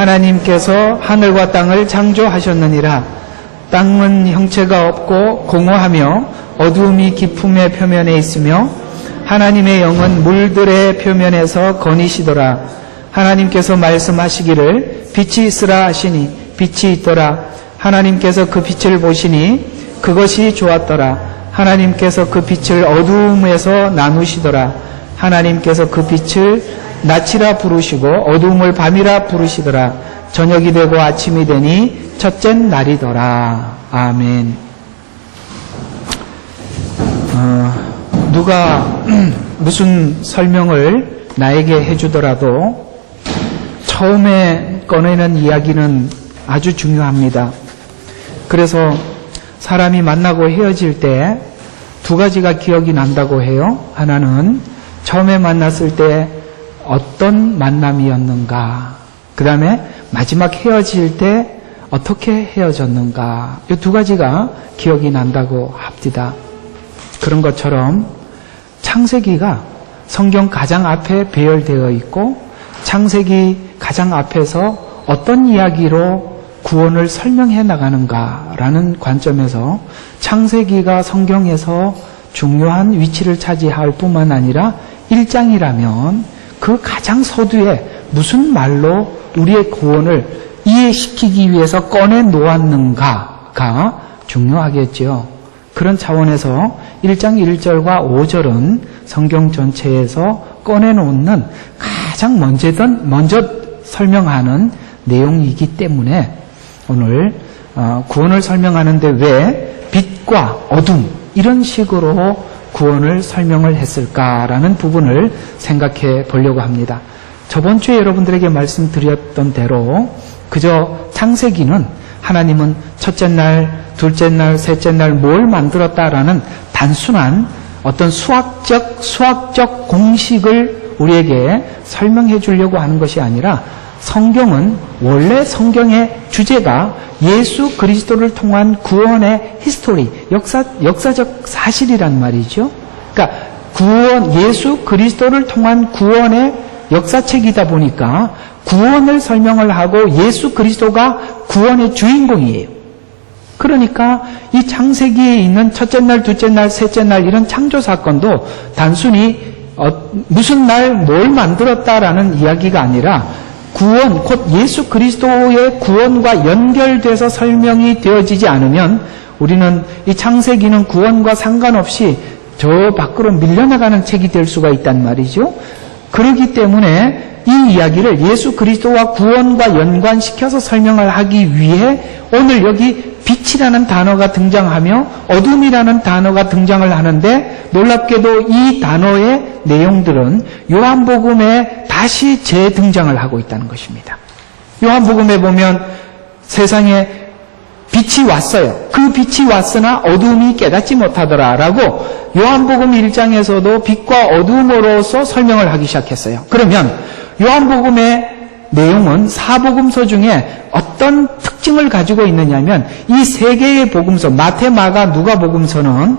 하나님께서 하늘과 땅을 창조하셨느니라. 땅은 형체가 없고 공허하며 어두움이 깊음의 표면에 있으며 하나님의 영은 물들의 표면에서 거니시더라. 하나님께서 말씀하시기를 빛이 있으라 하시니 빛이 있더라. 하나님께서 그 빛을 보시니 그것이 좋았더라. 하나님께서 그 빛을 어두움에서 나누시더라. 하나님께서 그 빛을 낮이라 부르시고 어두움을 밤이라 부르시더라. 저녁이 되고 아침이 되니 첫째 날이더라. 아멘. 누가 무슨 설명을 나에게 해주더라도 처음에 꺼내는 이야기는 아주 중요합니다. 그래서 사람이 만나고 헤어질 때 두 가지가 기억이 난다고 해요. 하나는 처음에 만났을 때 어떤 만남이었는가, 그 다음에 마지막 헤어질 때 어떻게 헤어졌는가, 이 두 가지가 기억이 난다고 합니다. 그런 것처럼 창세기가 성경 가장 앞에 배열되어 있고 창세기 가장 앞에서 어떤 이야기로 구원을 설명해 나가는가라는 관점에서 창세기가 성경에서 중요한 위치를 차지할 뿐만 아니라 1장이라면 그 가장 서두에 무슨 말로 우리의 구원을 이해시키기 위해서 꺼내 놓았는가가 중요하겠죠. 그런 차원에서 1장 1절과 5절은 성경 전체에서 꺼내놓는 가장 먼저 설명하는 내용이기 때문에 오늘 구원을 설명하는데 왜 빛과 어둠 이런 식으로 구원을 설명을 했을까라는 부분을 생각해 보려고 합니다. 저번 주에 여러분들에게 말씀드렸던 대로 그저 창세기는 하나님은 첫째 날, 둘째 날, 셋째 날 뭘 만들었다라는 단순한 어떤 수학적 공식을 우리에게 설명해 주려고 하는 것이 아니라 성경은 원래 성경의 주제가 예수 그리스도를 통한 구원의 히스토리, 역사적 사실이란 말이죠. 그러니까 예수 그리스도를 통한 구원의 역사책이다 보니까 구원을 설명을 하고 예수 그리스도가 구원의 주인공이에요. 그러니까 이 창세기에 있는 첫째 날, 둘째 날, 셋째 날 이런 창조 사건도 단순히 무슨 날 뭘 만들었다라는 이야기가 아니라 구원, 곧 예수 그리스도의 구원과 연결돼서 설명이 되어지지 않으면 우리는 이 창세기는 구원과 상관없이 저 밖으로 밀려나가는 책이 될 수가 있단 말이죠. 그렇기 때문에 이 이야기를 예수 그리스도와 구원과 연관시켜서 설명을 하기 위해 오늘 여기 빛이라는 단어가 등장하며 어둠이라는 단어가 등장을 하는데 놀랍게도 이 단어의 내용들은 요한복음에 다시 재등장을 하고 있다는 것입니다. 요한복음에 보면 세상에 빛이 왔어요. 그 빛이 왔으나 어둠이 깨닫지 못하더라 라고 요한복음 1장에서도 빛과 어둠으로서 설명을 하기 시작했어요. 그러면 요한복음의 내용은 사복음서 중에 어떤 특징을 가지고 있느냐면 이 세 개의 복음서, 마태, 마가, 누가복음서는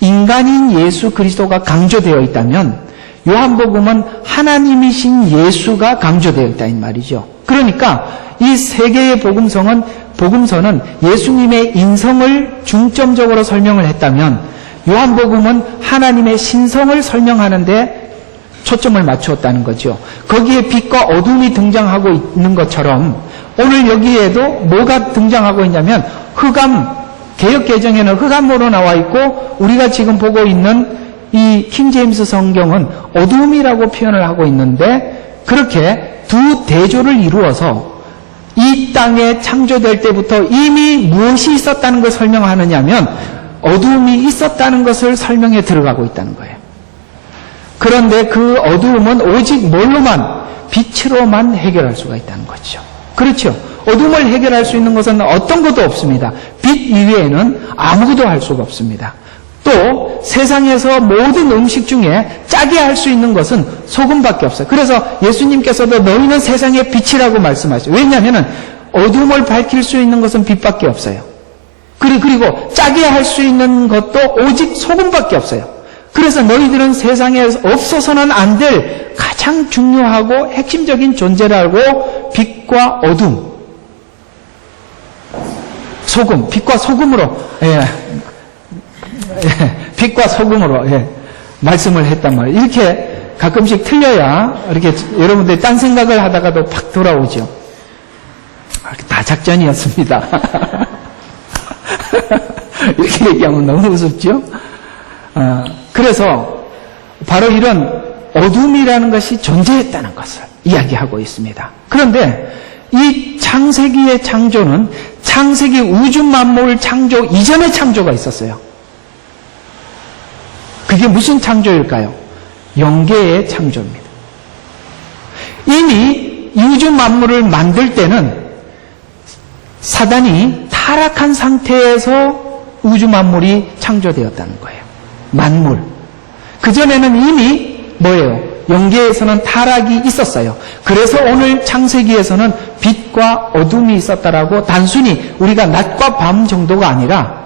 인간인 예수 그리스도가 강조되어 있다면 요한복음은 하나님이신 예수가 강조되어 있다 이 말이죠. 그러니까 이 세 개의 복음서는 예수님의 인성을 중점적으로 설명을 했다면 요한복음은 하나님의 신성을 설명하는데 초점을 맞추었다는 거죠. 거기에 빛과 어둠이 등장하고 있는 것처럼 오늘 여기에도 뭐가 등장하고 있냐면 흑암, 개역개정에는 흑암으로 나와 있고 우리가 지금 보고 있는 이 킹제임스 성경은 어둠이라고 표현을 하고 있는데 그렇게 두 대조를 이루어서 이 땅에 창조될 때부터 이미 무엇이 있었다는 걸 설명하느냐면 어둠이 있었다는 것을 설명해 들어가고 있다는 거예요. 그런데 그 어두움은 오직 뭘로만? 빛으로만 해결할 수가 있다는 거죠. 그렇죠. 어둠을 해결할 수 있는 것은 어떤 것도 없습니다. 빛 이외에는 아무것도 할 수가 없습니다. 또 세상에서 모든 음식 중에 짜게 할 수 있는 것은 소금밖에 없어요. 그래서 예수님께서도 너희는 세상의 빛이라고 말씀하시죠. 왜냐하면 어둠을 밝힐 수 있는 것은 빛밖에 없어요. 그리고 짜게 할 수 있는 것도 오직 소금밖에 없어요. 그래서 너희들은 세상에 없어서는 안 될 가장 중요하고 핵심적인 존재라고 빛과 어둠, 소금, 빛과 소금으로, 빛과 소금으로, 말씀을 했단 말이에요. 이렇게 가끔씩 틀려야 이렇게 여러분들이 딴 생각을 하다가도 팍 돌아오죠. 다 작전이었습니다. 이렇게 얘기하면 너무 우습죠? 그래서 바로 이런 어둠이라는 것이 존재했다는 것을 이야기하고 있습니다. 그런데 이 창세기의 창조는 창세기 우주 만물 창조 이전의 창조가 있었어요. 그게 무슨 창조일까요? 영계의 창조입니다. 이미 우주 만물을 만들 때는 사단이 타락한 상태에서 우주 만물이 창조되었다는 거예요. 만물. 그전에는 이미 뭐예요? 영계에서는 타락이 있었어요. 그래서 오늘 창세기에서는 빛과 어둠이 있었다라고 단순히 우리가 낮과 밤 정도가 아니라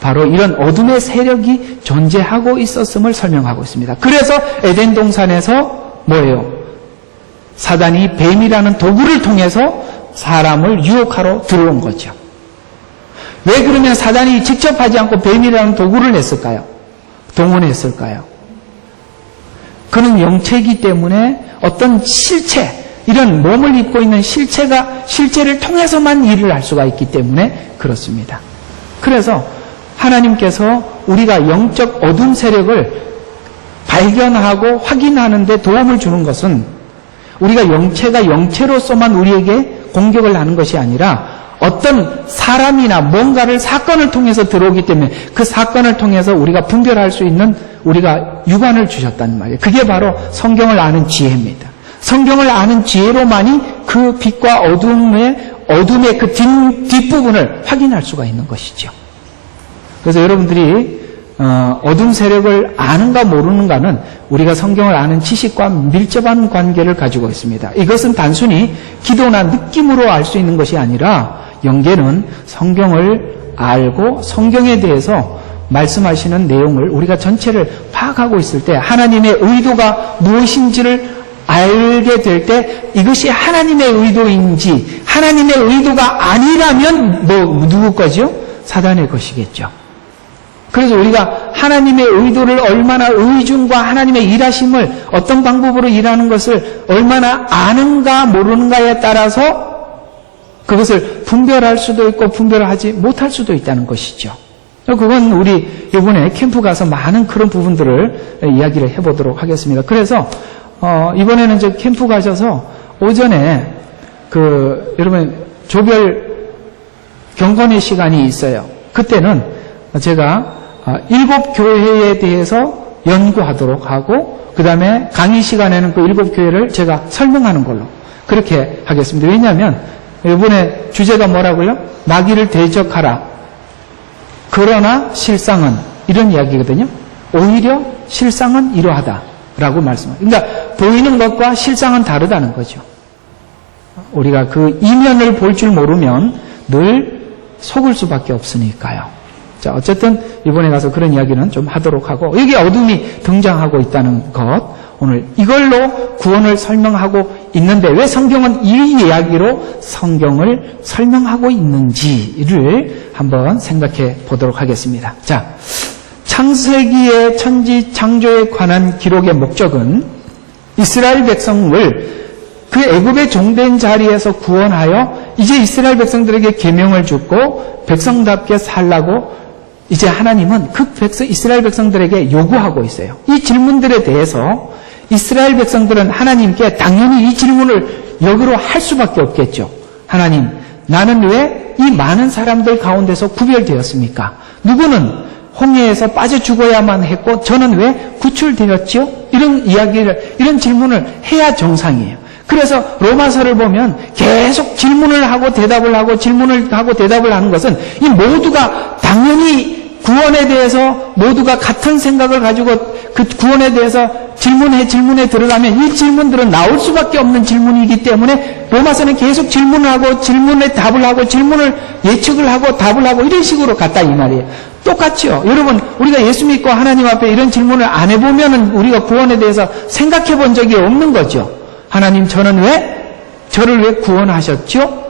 바로 이런 어둠의 세력이 존재하고 있었음을 설명하고 있습니다. 그래서 에덴 동산에서 뭐예요? 사단이 뱀이라는 도구를 통해서 사람을 유혹하러 들어온 거죠. 왜 그러면 사단이 직접 하지 않고 뱀이라는 도구를 냈을까요? 동원했을까요? 그는 영체이기 때문에 어떤 실체, 이런 몸을 입고 있는 실체를 통해서만 일을 할 수가 있기 때문에 그렇습니다. 그래서 하나님께서 우리가 영적 어둠 세력을 발견하고 확인하는 데 도움을 주는 것은 우리가 영체가 영체로서만 우리에게 공격을 하는 것이 아니라 어떤 사람이나 뭔가를 사건을 통해서 들어오기 때문에 그 사건을 통해서 우리가 분별할 수 있는 우리가 육안을 주셨단 말이에요. 그게 바로 성경을 아는 지혜입니다. 성경을 아는 지혜로만이 그 빛과 어둠의 그 뒷부분을 확인할 수가 있는 것이죠. 그래서 여러분들이 어둠 세력을 아는가 모르는가는 우리가 성경을 아는 지식과 밀접한 관계를 가지고 있습니다. 이것은 단순히 기도나 느낌으로 알 수 있는 것이 아니라 영계는 성경을 알고 성경에 대해서 말씀하시는 내용을 우리가 전체를 파악하고 있을 때 하나님의 의도가 무엇인지를 알게 될 때 이것이 하나님의 의도인지 하나님의 의도가 아니라면 누구 거죠? 사단의 것이겠죠. 그래서 우리가 하나님의 의도를 얼마나 의중과 하나님의 일하심을 어떤 방법으로 일하는 것을 얼마나 아는가 모르는가에 따라서 그것을 분별할 수도 있고 분별하지 못할 수도 있다는 것이죠. 그건 우리 이번에 캠프 가서 많은 그런 부분들을 이야기를 해보도록 하겠습니다. 그래서 이번에는 저 캠프 가셔서 오전에 여러분 조별 경건의 시간이 있어요. 그때는 제가 7 교회에 대해서 연구하도록 하고 그 다음에 강의 시간에는 그 7 교회를 제가 설명하는 걸로 그렇게 하겠습니다. 왜냐하면 이번에 주제가 뭐라고요? 마귀를 대적하라. 그러나 실상은 이런 이야기거든요. 오히려 실상은 이러하다라고 말씀합니다. 그러니까 보이는 것과 실상은 다르다는 거죠. 우리가 그 이면을 볼 줄 모르면 늘 속을 수밖에 없으니까요. 자, 어쨌든 이번에 가서 그런 이야기는 좀 하도록 하고 여기 어둠이 등장하고 있다는 것 오늘 이걸로 구원을 설명하고 있는데 왜 성경은 이 이야기로 성경을 설명하고 있는지를 한번 생각해 보도록 하겠습니다. 자, 창세기의 천지 창조에 관한 기록의 목적은 이스라엘 백성을 그 애굽의 종된 자리에서 구원하여 이제 이스라엘 백성들에게 계명을 주고 백성답게 살라고 이제 하나님은 그 이스라엘 백성들에게 요구하고 있어요. 이 질문들에 대해서 이스라엘 백성들은 하나님께 당연히 이 질문을 역으로 할 수밖에 없겠죠. 하나님, 나는 왜 이 많은 사람들 가운데서 구별되었습니까? 누구는 홍해에서 빠져 죽어야만 했고 저는 왜 구출되었죠? 이런 질문을 해야 정상이에요. 그래서 로마서를 보면 계속 질문을 하고 대답을 하고 질문을 하고 대답을 하는 것은 이 모두가 당연히 구원에 대해서 모두가 같은 생각을 가지고 그 구원에 대해서 질문에 들어가면 이 질문들은 나올 수밖에 없는 질문이기 때문에 로마서는 계속 질문을 하고 질문에 답을 하고 질문을 예측을 하고 답을 하고 이런 식으로 갔다 이 말이에요. 똑같죠. 여러분, 우리가 예수 믿고 하나님 앞에 이런 질문을 안 해보면 우리가 구원에 대해서 생각해 본 적이 없는 거죠. 하나님, 저를 왜 구원하셨죠?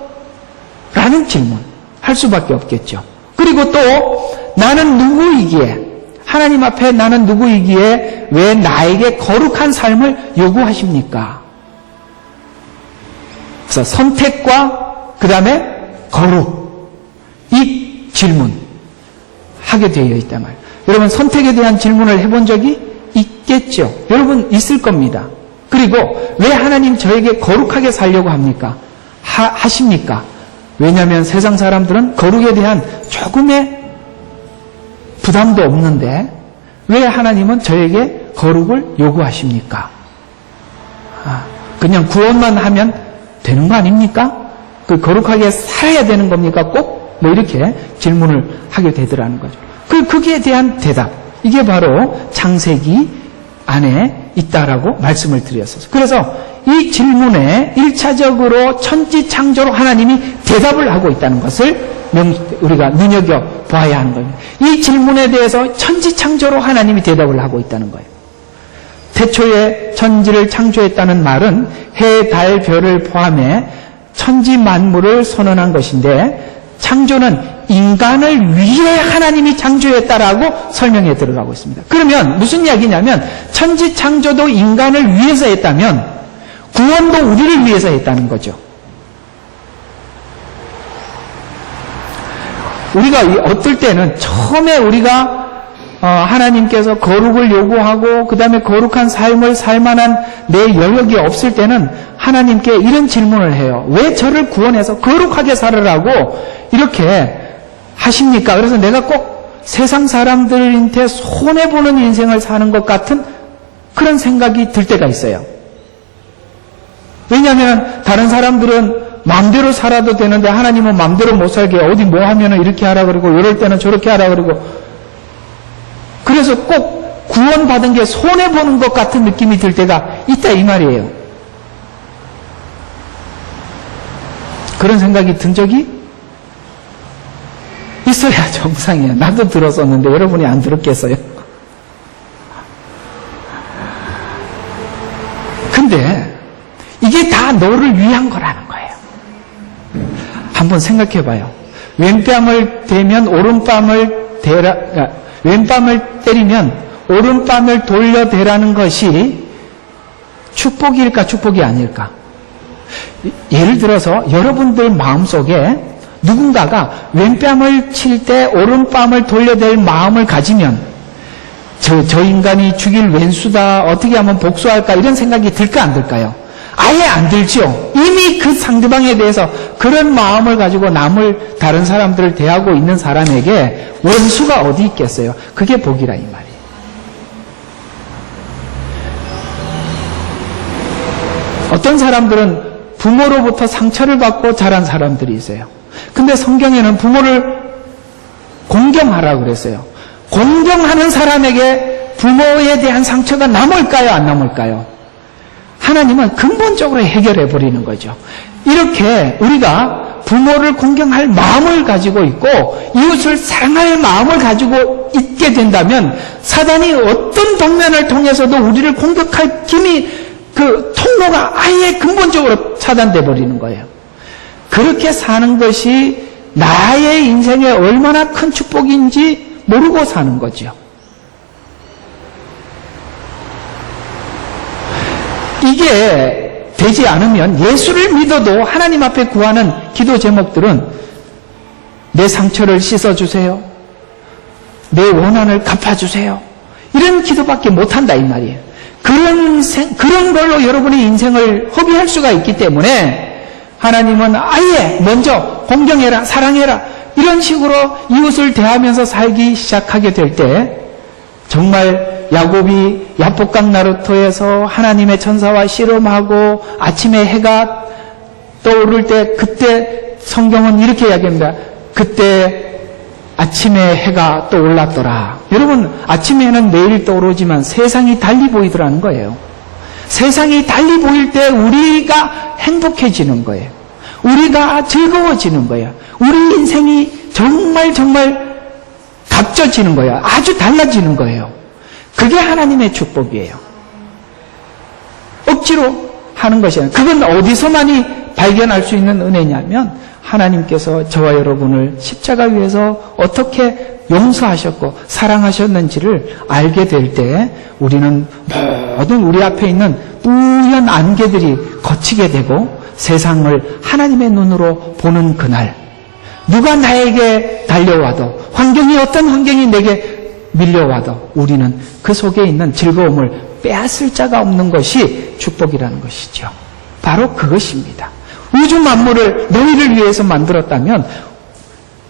라는 질문 할 수밖에 없겠죠. 그리고 또 나는 누구이기에, 하나님 앞에 나는 누구이기에 왜 나에게 거룩한 삶을 요구하십니까? 그래서 선택과 그 다음에 거룩, 이 질문 하게 되어 있단 말이에요. 여러분, 선택에 대한 질문을 해본 적이 있겠죠. 여러분, 있을 겁니다. 그리고 왜 하나님 저에게 거룩하게 살려고 합니까? 하십니까? 왜냐하면 세상 사람들은 거룩에 대한 조금의 부담도 없는데 왜 하나님은 저에게 거룩을 요구하십니까? 그냥 구원만 하면 되는 거 아닙니까? 그 거룩하게 살아야 되는 겁니까? 꼭? 뭐 이렇게 질문을 하게 되더라는 거죠. 거기에 대한 대답, 이게 바로 창세기 안에 있다라고 말씀을 드렸었어요. 그래서 이 질문에 1차적으로 천지창조로 하나님이 대답을 하고 있다는 것을 우리가 눈여겨봐야 하는 겁니다. 이 질문에 대해서 천지창조로 하나님이 대답을 하고 있다는 거예요. 태초에 천지를 창조했다는 말은 해, 달, 별을 포함해 천지 만물을 선언한 것인데 창조는 인간을 위해 하나님이 창조했다라고 설명해 들어가고 있습니다. 그러면 무슨 이야기냐면 천지 창조도 인간을 위해서 했다면 구원도 우리를 위해서 했다는 거죠. 우리가 어떨 때는 처음에 우리가 하나님께서 거룩을 요구하고 그 다음에 거룩한 삶을 살만한 내 영역이 없을 때는 하나님께 이런 질문을 해요. 왜 저를 구원해서 거룩하게 살으라고 이렇게 하십니까? 그래서 내가 꼭 세상 사람들한테 손해보는 인생을 사는 것 같은 그런 생각이 들 때가 있어요. 왜냐하면 다른 사람들은 마음대로 살아도 되는데 하나님은 마음대로 못 살게 어디 뭐 하면은 이렇게 하라 그러고 이럴 때는 저렇게 하라 그러고 그래서 꼭 구원받은 게 손해보는 것 같은 느낌이 들 때가 있다 이 말이에요. 그런 생각이 든 적이 있어야 정상이에요. 나도 들었었는데 여러분이 안 들었겠어요? 근데 이게 다 너를 위한 거라는 거예요. 한번 생각해 봐요. 왼뺨을 대면 오른뺨을 대라, 왼뺨을 때리면 오른뺨을 돌려대라는 것이 축복일까 축복이 아닐까? 예를 들어서 여러분들 마음속에 누군가가 왼뺨을 칠 때 오른뺨을 돌려댈 마음을 가지면 저 인간이 죽일 왼수다, 어떻게 하면 복수할까 이런 생각이 들까 안 들까요? 아예 안 들죠. 이미 그 상대방에 대해서 그런 마음을 가지고 다른 사람들을 대하고 있는 사람에게 원수가 어디 있겠어요? 그게 복이라 이 말이에요. 어떤 사람들은 부모로부터 상처를 받고 자란 사람들이 있어요. 근데 성경에는 부모를 공경하라고 그랬어요. 공경하는 사람에게 부모에 대한 상처가 남을까요? 안 남을까요? 하나님은 근본적으로 해결해 버리는 거죠. 이렇게 우리가 부모를 공경할 마음을 가지고 있고 이웃을 사랑할 마음을 가지고 있게 된다면 사단이 어떤 방면을 통해서도 우리를 공격할 그 통로가 아예 근본적으로 차단돼 버리는 거예요. 그렇게 사는 것이 나의 인생에 얼마나 큰 축복인지 모르고 사는 거죠. 이게 되지 않으면 예수를 믿어도 하나님 앞에 구하는 기도 제목들은 내 상처를 씻어주세요. 내 원한을 갚아주세요. 이런 기도밖에 못한다 이 말이에요. 그런 걸로 여러분의 인생을 허비할 수가 있기 때문에 하나님은 아예 먼저 공경해라, 사랑해라 이런 식으로 이웃을 대하면서 살기 시작하게 될 때 정말 야곱이 야복강 나루터에서 하나님의 천사와 씨름하고 아침에 해가 떠오를 때 그때 성경은 이렇게 이야기합니다. 그때 아침에 해가 떠올랐더라. 여러분 아침에는 매일 떠오르지만 세상이 달리 보이더라는 거예요. 세상이 달리 보일 때 우리가 행복해지는 거예요. 우리가 즐거워지는 거예요. 우리 인생이 정말 갖춰지는 거예요. 아주 달라지는 거예요. 그게 하나님의 축복이에요. 억지로 하는 것이 아니라 그건 어디서만이 발견할 수 있는 은혜냐면 하나님께서 저와 여러분을 십자가 위에서 어떻게 용서하셨고 사랑하셨는지를 알게 될 때 우리는 모든 우리 앞에 있는 뿌연 안개들이 걷히게 되고 세상을 하나님의 눈으로 보는 그날, 누가 나에게 달려와도 환경이 어떤 환경이 내게 밀려와도 우리는 그 속에 있는 즐거움을 빼앗을 자가 없는 것이 축복이라는 것이죠. 바로 그것입니다. 우주 만물을 너희를 위해서 만들었다면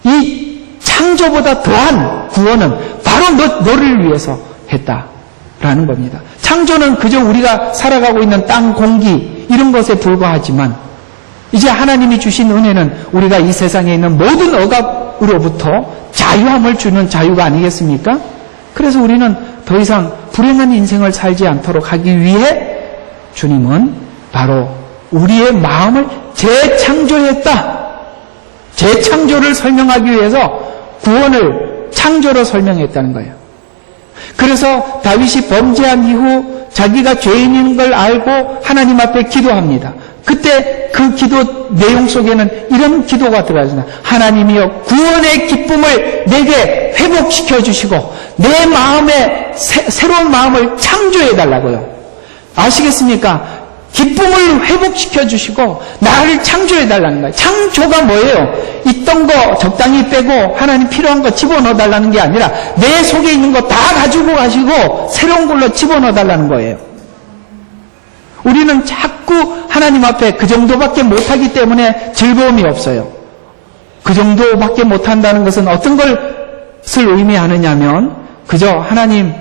이 창조보다 더한 구원은 바로 너를 위해서 했다라는 겁니다. 창조는 그저 우리가 살아가고 있는 땅, 공기 이런 것에 불과하지만 이제 하나님이 주신 은혜는 우리가 이 세상에 있는 모든 억압으로부터 자유함을 주는 자유가 아니겠습니까? 그래서 우리는 더 이상 불행한 인생을 살지 않도록 하기 위해 주님은 바로 우리의 마음을 재창조했다. 재창조를 설명하기 위해서 구원을 창조로 설명했다는 거예요. 그래서 다윗이 범죄한 이후 자기가 죄인인 걸 알고 하나님 앞에 기도합니다. 그때 그 기도 내용 속에는 이런 기도가 들어가잖아요. 하나님이여 구원의 기쁨을 내게 회복시켜 주시고 내 마음에 새로운 마음을 창조해 달라고요. 아시겠습니까? 기쁨을 회복시켜 주시고 나를 창조해 달라는 거예요. 창조가 뭐예요? 있던 거 적당히 빼고 하나님 필요한 거 집어넣어 달라는 게 아니라 내 속에 있는 거 다 가지고 가시고 새로운 걸로 집어넣어 달라는 거예요. 우리는 자꾸 하나님 앞에 그 정도밖에 못하기 때문에 즐거움이 없어요. 그 정도밖에 못한다는 것은 어떤 것을 의미하느냐면 그저 하나님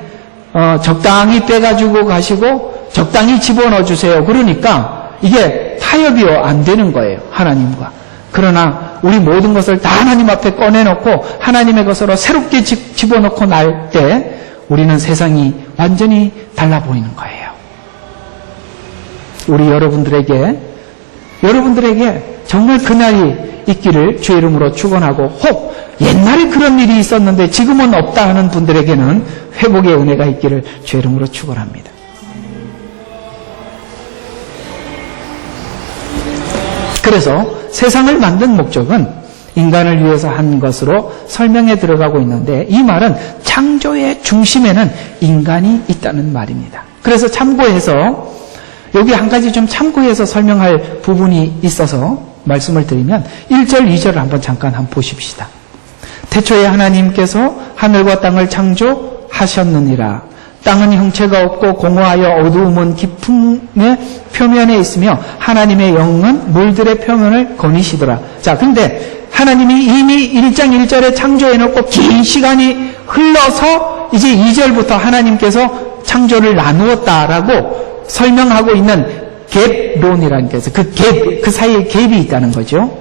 적당히 빼가지고 가시고 적당히 집어넣어 주세요. 그러니까 이게 타협이 안 되는 거예요. 하나님과. 그러나 우리 모든 것을 다 하나님 앞에 꺼내놓고 하나님의 것으로 새롭게 집어넣고 날 때 우리는 세상이 완전히 달라 보이는 거예요. 우리 여러분들에게 정말 그날이 있기를 주의 이름으로 축원하고 혹 옛날에 그런 일이 있었는데 지금은 없다 하는 분들에게는 회복의 은혜가 있기를 주의 이름으로 축원합니다. 그래서 세상을 만든 목적은 인간을 위해서 한 것으로 설명에 들어가고 있는데 이 말은 창조의 중심에는 인간이 있다는 말입니다. 그래서 참고해서 여기 한 가지 좀 참고해서 설명할 부분이 있어서 말씀을 드리면 1절, 2절을 한번 잠깐 보십시다. 태초에 하나님께서 하늘과 땅을 창조하셨느니라. 땅은 형체가 없고 공허하여 어두움은 깊음의 표면에 있으며 하나님의 영은 물들의 표면을 거니시더라. 자, 근데 하나님이 이미 1장 1절에 창조해놓고 긴 시간이 흘러서 이제 2절부터 하나님께서 창조를 나누었다라고 설명하고 있는 갭론이라는 게 있어요. 그 사이에 갭이 있다는 거죠.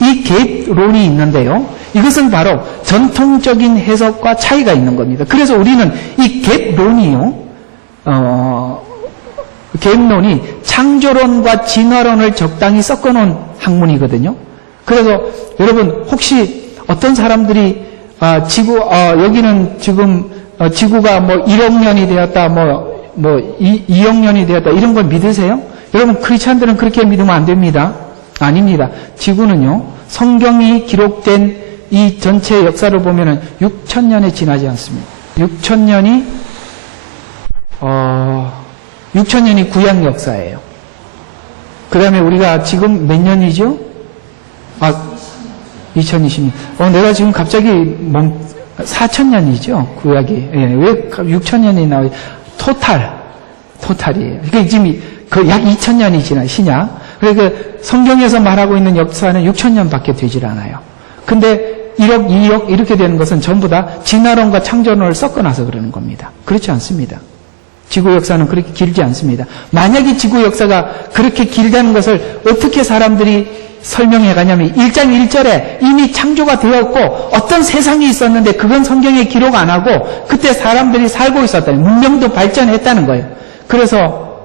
이 갭론이 있는데요. 이것은 바로 전통적인 해석과 차이가 있는 겁니다. 그래서 우리는 이 갭론이요, 갭론이 창조론과 진화론을 적당히 섞어놓은 학문이거든요. 그래서 여러분 혹시 어떤 사람들이 여기는 지금 지구가 뭐 1억 년이 되었다, 2억 년이 되었다 이런 걸 믿으세요? 여러분 크리스찬들은 그렇게 믿으면 안 됩니다. 아닙니다. 지구는요, 성경이 기록된 이 전체 역사를 보면은 6,000년에 지나지 않습니다. 6,000년이 구약 역사예요. 그 다음에 우리가 지금 몇 년이죠? 2020년. 내가 지금 갑자기 4,000년이죠. 구약이. 왜 6,000년이 나와요? 토탈이에요. 그러니까 지금 약 2,000년이 지난 신약. 그러니까 성경에서 말하고 있는 역사는 6,000년밖에 되질 않아요. 근데 1억, 2억 이렇게 되는 것은 전부 다 진화론과 창조론을 섞어놔서 그러는 겁니다. 그렇지 않습니다. 지구 역사는 그렇게 길지 않습니다. 만약에 지구 역사가 그렇게 길다는 것을 어떻게 사람들이 설명해 가냐면 1장 1절에 이미 창조가 되었고 어떤 세상이 있었는데 그건 성경에 기록 안 하고 그때 사람들이 살고 있었다는, 문명도 발전했다는 거예요. 그래서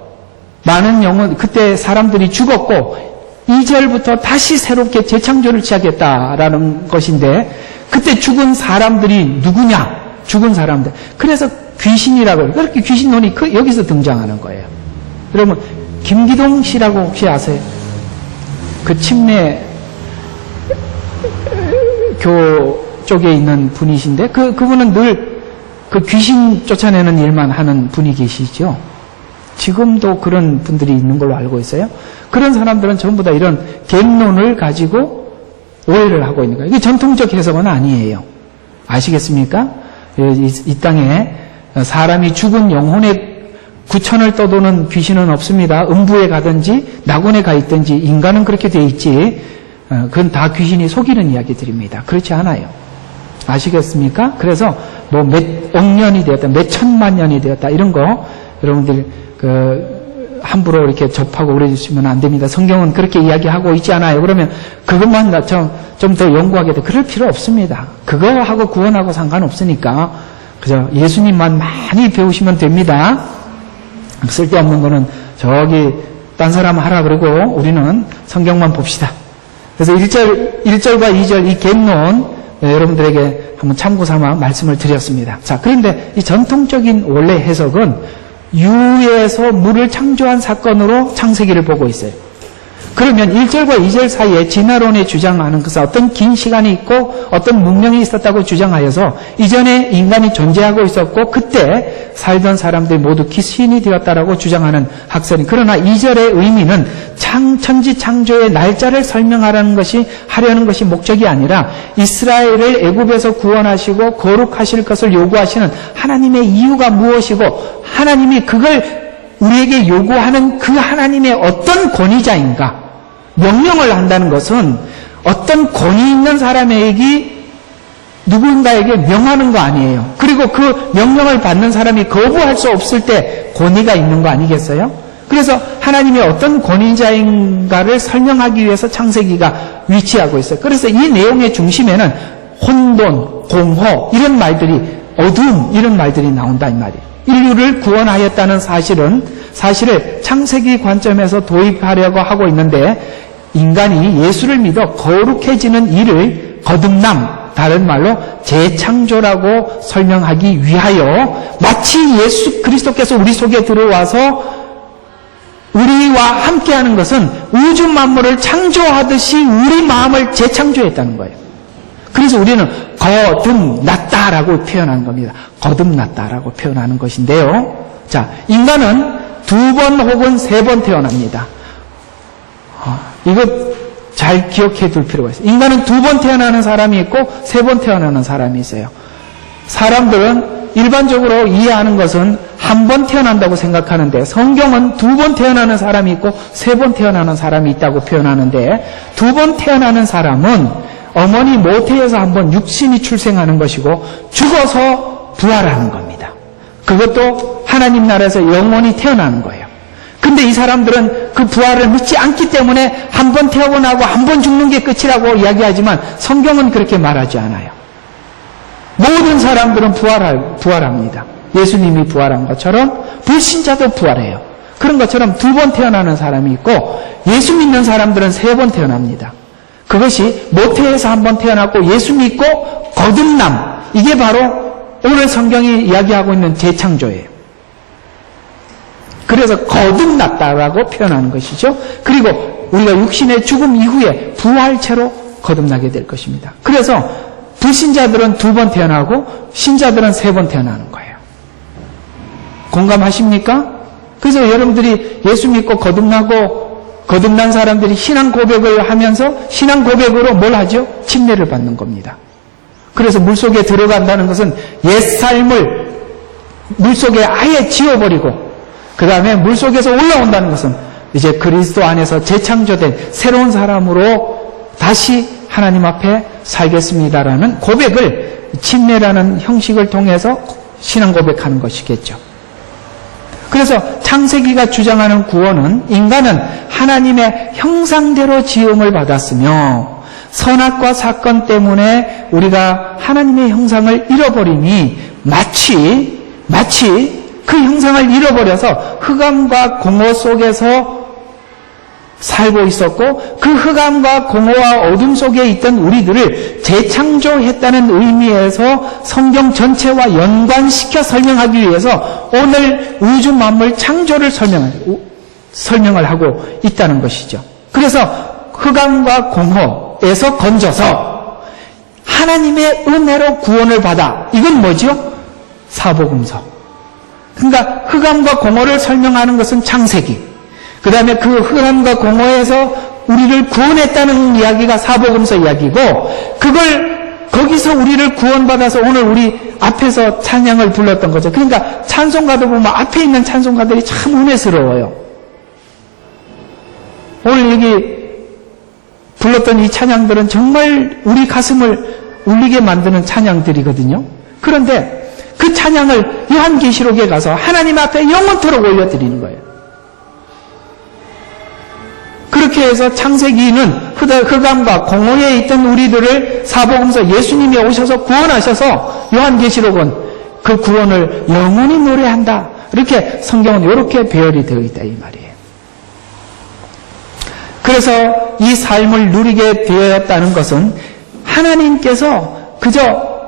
많은 영혼, 그때 사람들이 죽었고 2절부터 다시 새롭게 재창조를 시작했다라는 것인데 그때 죽은 사람들이 누구냐? 죽은 사람들. 그래서 귀신이라고 해요. 그렇게 귀신론이 여기서 등장하는 거예요. 여러분, 김기동 씨라고 혹시 아세요? 그 침례 교 쪽에 있는 분이신데, 그분은 늘 그 귀신 쫓아내는 일만 하는 분이 계시죠. 지금도 그런 분들이 있는 걸로 알고 있어요. 그런 사람들은 전부 다 이런 갱론을 가지고 오해를 하고 있는 거예요. 이게 전통적 해석은 아니에요. 아시겠습니까? 이 땅에 사람이 죽은 영혼의 구천을 떠도는 귀신은 없습니다. 음부에 가든지 낙원에 가 있든지 인간은 그렇게 돼 있지, 그건 다 귀신이 속이는 이야기들입니다. 그렇지 않아요. 아시겠습니까? 그래서 뭐 몇 억 년이 되었다, 몇 천만 년이 되었다, 이런 거 여러분들 함부로 이렇게 접하고 그래주시면 안 됩니다. 성경은 그렇게 이야기하고 있지 않아요. 그러면 그것만 좀 더 연구하게 돼. 그럴 필요 없습니다. 그거하고 구원하고 상관없으니까 그저 예수님만 많이 배우시면 됩니다. 쓸데없는 거는 저기 딴 사람 하라 그러고 우리는 성경만 봅시다. 그래서 1절과 2절 이 갱론, 여러분들에게 한번 참고 삼아 말씀을 드렸습니다. 자, 그런데 이 전통적인 원래 해석은 유에서 물을 창조한 사건으로 창세기를 보고 있어요. 그러면 1절과 2절 사이에 진화론에 주장하는 것은 어떤 긴 시간이 있고 어떤 문명이 있었다고 주장하여서 이전에 인간이 존재하고 있었고 그때 살던 사람들이 모두 귀신이 되었다라고 주장하는 학설이, 그러나 2절의 의미는 천지 창조의 날짜를 설명하려는 것이 목적이 아니라 이스라엘을 애굽에서 구원하시고 거룩하실 것을 요구하시는 하나님의 이유가 무엇이고 하나님이 그걸 우리에게 요구하는 그 하나님의 어떤 권위자인가, 명령을 한다는 것은 어떤 권위 있는 사람에게 누군가에게 명하는 거 아니에요. 그리고 그 명령을 받는 사람이 거부할 수 없을 때 권위가 있는 거 아니겠어요? 그래서 하나님이 어떤 권위자인가를 설명하기 위해서 창세기가 위치하고 있어요. 그래서 이 내용의 중심에는 혼돈, 공허 이런 말들이, 어두움 이런 말들이 나온다 이 말이에요. 인류를 구원하였다는 사실을 창세기 관점에서 도입하려고 하고 있는데, 인간이 예수를 믿어 거룩해지는 일을 거듭남, 다른 말로 재창조라고 설명하기 위하여 마치 예수 그리스도께서 우리 속에 들어와서 우리와 함께하는 것은 우주 만물을 창조하듯이 우리 마음을 재창조했다는 거예요. 그래서 우리는 거듭났다라고 표현하는 겁니다. 거듭났다라고 표현하는 것인데요. 자, 인간은 2번 혹은 3번 태어납니다. 이거 잘 기억해 둘 필요가 있어요. 인간은 2번 태어나는 사람이 있고 3번 태어나는 사람이 있어요. 사람들은 일반적으로 이해하는 것은 한 번 태어난다고 생각하는데, 성경은 2번 태어나는 사람이 있고 3번 태어나는 사람이 있다고 표현하는데, 2번 태어나는 사람은 어머니 모태에서 한번 육신이 출생하는 것이고 죽어서 부활하는 겁니다. 그것도 하나님 나라에서 영원히 태어나는 거예요. 근데 이 사람들은 그 부활을 믿지 않기 때문에 한 번 태어나고 한 번 죽는 게 끝이라고 이야기하지만 성경은 그렇게 말하지 않아요. 모든 사람들은 부활합니다. 예수님이 부활한 것처럼 불신자도 부활해요. 그런 것처럼 2번 태어나는 사람이 있고 예수 믿는 사람들은 3번 태어납니다. 그것이 모태에서 한 번 태어났고 예수 믿고 거듭남, 이게 바로 오늘 성경이 이야기하고 있는 재창조예요. 그래서 거듭났다라고 표현하는 것이죠. 그리고 우리가 육신의 죽음 이후에 부활체로 거듭나게 될 것입니다. 그래서 불신자들은 2번 태어나고 신자들은 3번 태어나는 거예요. 공감하십니까? 그래서 여러분들이 예수 믿고 거듭난 사람들이 신앙 고백을 하면서 신앙 고백으로 뭘 하죠? 침례를 받는 겁니다. 그래서 물속에 들어간다는 것은 옛삶을 물속에 아예 지워버리고 그 다음에 물속에서 올라온다는 것은 이제 그리스도 안에서 재창조된 새로운 사람으로 다시 하나님 앞에 살겠습니다라는 고백을 침례라는 형식을 통해서 신앙 고백하는 것이겠죠. 그래서 창세기가 주장하는 구원은 인간은 하나님의 형상대로 지음을 받았으며 선악과 사건 때문에 우리가 하나님의 형상을 잃어버리니 마치 그 형상을 잃어버려서 흑암과 공허 속에서 살고 있었고 그 흑암과 공허와 어둠 속에 있던 우리들을 재창조했다는 의미에서 성경 전체와 연관시켜 설명하기 위해서 오늘 우주 만물 창조를 설명을 하고 있다는 것이죠. 그래서 흑암과 공허에서 건져서 하나님의 은혜로 구원을 받아. 이건 뭐죠? 사복음서. 그러니까 흑암과 공허를 설명하는 것은 창세기. 그 다음에 그 흑암과 공허에서 우리를 구원했다는 이야기가 사복음서 이야기고, 그걸 거기서 우리를 구원받아서 오늘 우리 앞에서 찬양을 불렀던 거죠. 그러니까 찬송가도 보면 앞에 있는 찬송가들이 참 은혜스러워요. 오늘 여기 불렀던 이 찬양들은 정말 우리 가슴을 울리게 만드는 찬양들이거든요. 그런데 그 찬양을 요한계시록에 가서 하나님 앞에 영원토록 올려드리는 거예요. 그렇게 해서 창세기는 흑암과 공허에 있던 우리들을 사복음서 예수님이 오셔서 구원하셔서 요한계시록은 그 구원을 영원히 노래한다. 이렇게 성경은 이렇게 배열이 되어 있다 이 말이에요. 그래서 이 삶을 누리게 되었다는 것은 하나님께서 그저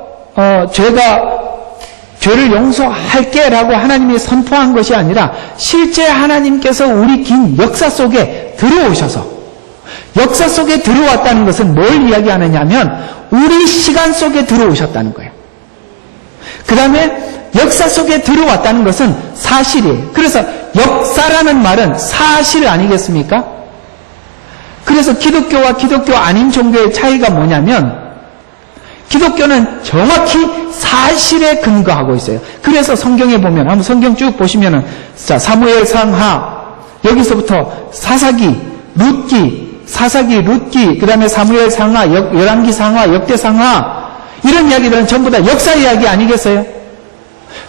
죄를 용서할게라고 하나님이 선포한 것이 아니라 실제 하나님께서 우리 긴 역사 속에 들어오셔서, 역사 속에 들어왔다는 것은 뭘 이야기하느냐면 우리 시간 속에 들어오셨다는 거예요. 그 다음에 역사 속에 들어왔다는 것은 사실이에요. 그래서 역사라는 말은 사실 아니겠습니까? 그래서 기독교와 기독교 아닌 종교의 차이가 뭐냐면 기독교는 정확히 사실에 근거하고 있어요. 그래서 성경에 보면, 한번 성경 쭉 보시면은, 자, 사무엘 상하, 여기서부터 사사기, 룻기, 그 다음에 사무엘 상하, 열왕기 상하, 역대 상하, 이런 이야기들은 전부 다 역사 이야기 아니겠어요?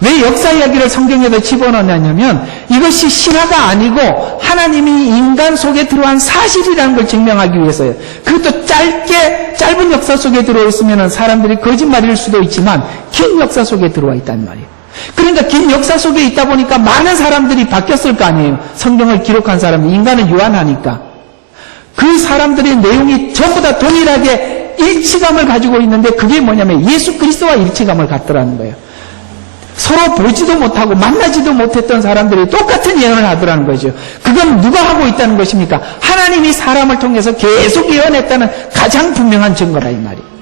왜 역사 이야기를 성경에다 집어넣냐면 이것이 신화가 아니고 하나님이 인간 속에 들어온 사실이라는 걸 증명하기 위해서요. 그것도 짧은 역사 속에 들어있으면 사람들이 거짓말일 수도 있지만 긴 역사 속에 들어와 있단 말이에요. 그러니까 긴 역사 속에 있다 보니까 많은 사람들이 바뀌었을 거 아니에요. 성경을 기록한 사람이, 인간은 유한하니까. 그 사람들의 내용이 전부 다 동일하게 일치감을 가지고 있는데 그게 뭐냐면 예수 그리스도와 일치감을 갖더라는 거예요. 서로 보지도 못하고 만나지도 못했던 사람들이 똑같은 예언을 하더라는 거죠. 그건 누가 하고 있다는 것입니까? 하나님이 사람을 통해서 계속 예언했다는 가장 분명한 증거다 이 말이에요.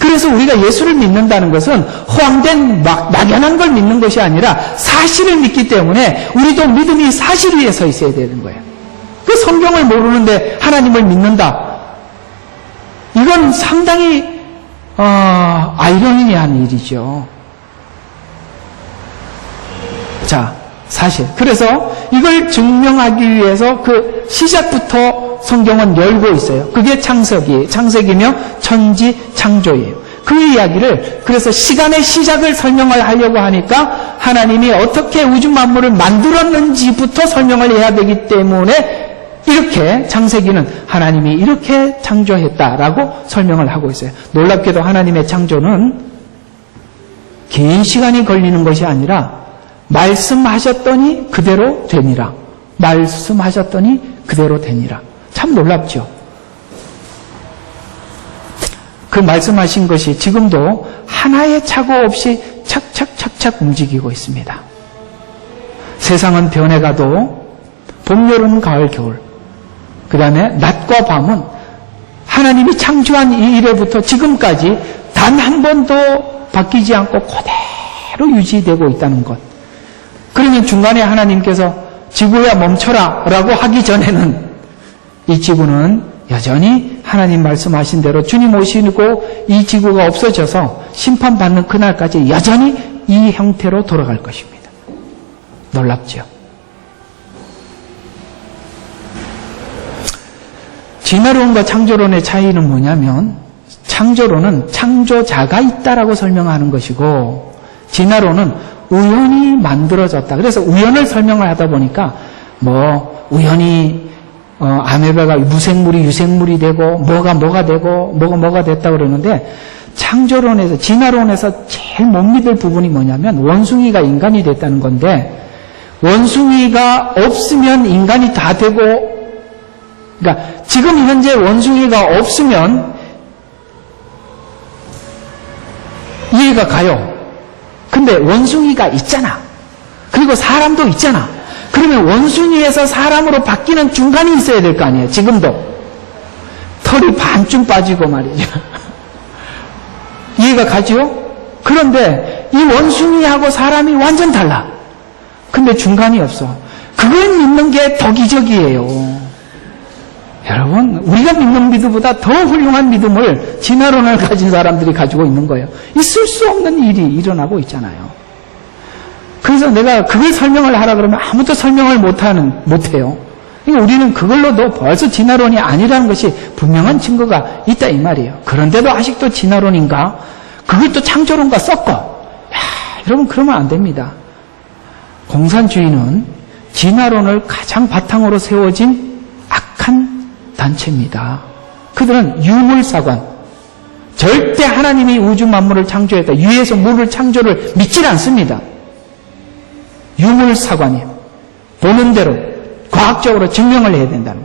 그래서 우리가 예수를 믿는다는 것은 허황된 막연한 걸 믿는 것이 아니라 사실을 믿기 때문에 우리도 믿음이 사실 위에 서 있어야 되는 거예요. 그 성경을 모르는데 하나님을 믿는다. 이건 상당히 아이러니한 일이죠. 자, 사실. 그래서 이걸 증명하기 위해서 그 시작부터 성경은 열고 있어요. 그게 창세기며 천지 창조예요. 그 이야기를, 그래서 시간의 시작을 설명을 하려고 하니까 하나님이 어떻게 우주 만물을 만들었는지부터 설명을 해야 되기 때문에 이렇게 창세기는 하나님이 이렇게 창조했다라고 설명을 하고 있어요. 놀랍게도 하나님의 창조는 긴 시간이 걸리는 것이 아니라 말씀하셨더니 그대로 되니라. 말씀하셨더니 그대로 되니라. 참 놀랍죠. 그 말씀하신 것이 지금도 하나의 착오 없이 착착착착 움직이고 있습니다. 세상은 변해가도 봄, 여름, 가을, 겨울, 그 다음에 낮과 밤은 하나님이 창조한 이 이래부터 지금까지 단 한 번도 바뀌지 않고 그대로 유지되고 있다는 것. 그러면 중간에 하나님께서 지구야 멈춰라 라고 하기 전에는 이 지구는 여전히 하나님 말씀하신 대로 주님 오시고 이 지구가 없어져서 심판받는 그날까지 여전히 이 형태로 돌아갈 것입니다. 놀랍죠? 진화론과 창조론의 차이는 뭐냐면 창조론은 창조자가 있다라고 설명하는 것이고 진화론은 우연히 만들어졌다. 그래서 우연을 설명을 하다 보니까 우연히 아메바가 무생물이 유생물이 되고 뭐가 되고 뭐가 됐다 그러는데 창조론에서 진화론에서 제일 못 믿을 부분이 뭐냐면 원숭이가 인간이 됐다는 건데 원숭이가 없으면 인간이 다 되고 그러니까 지금 현재 원숭이가 없으면 이해가 가요. 근데 원숭이가 있잖아. 그리고 사람도 있잖아. 그러면 원숭이에서 사람으로 바뀌는 중간이 있어야 될 거 아니에요. 지금도. 털이 반쯤 빠지고 말이죠. 이해가 가죠? 그런데 이 원숭이하고 사람이 완전 달라. 근데 중간이 없어. 그걸 믿는 게 더 기적이에요. 여러분, 우리가 믿는 믿음보다 더 훌륭한 믿음을 진화론을 가진 사람들이 가지고 있는 거예요. 있을 수 없는 일이 일어나고 있잖아요. 그래서 내가 그걸 설명을 하라 그러면 아무도 설명을 못해요. 그러니까 우리는 그걸로도 벌써 진화론이 아니라는 것이 분명한 증거가 있다 이 말이에요. 그런데도 아직도 진화론인가? 그걸 또 창조론과 섞어. 여러분, 그러면 안 됩니다. 공산주의는 진화론을 가장 바탕으로 세워진 악한 단체입니다. 그들은 유물사관, 절대 하나님이 우주 만물을 창조했다, 유에서 물을 창조를 믿질 않습니다. 유물사관이에요. 보는 대로 과학적으로 증명을 해야 된다는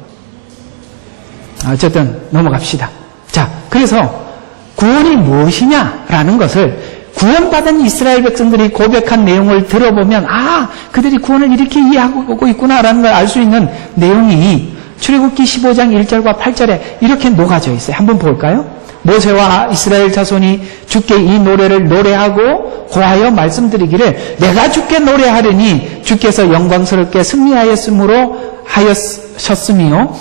거예요. 어쨌든 넘어갑시다. 자, 그래서 구원이 무엇이냐라는 것을 구원받은 이스라엘 백성들이 고백한 내용을 들어보면 그들이 구원을 이렇게 이해하고 있구나라는 걸 알 수 있는 내용이 출애굽기 15장 1절과 8절에 이렇게 녹아져 있어요. 한번 볼까요? 모세와 이스라엘 자손이 주께 이 노래를 노래하고 고하여 말씀드리기를 내가 주께 노래하려니 주께서 영광스럽게 승리하였으므로 하였셨으며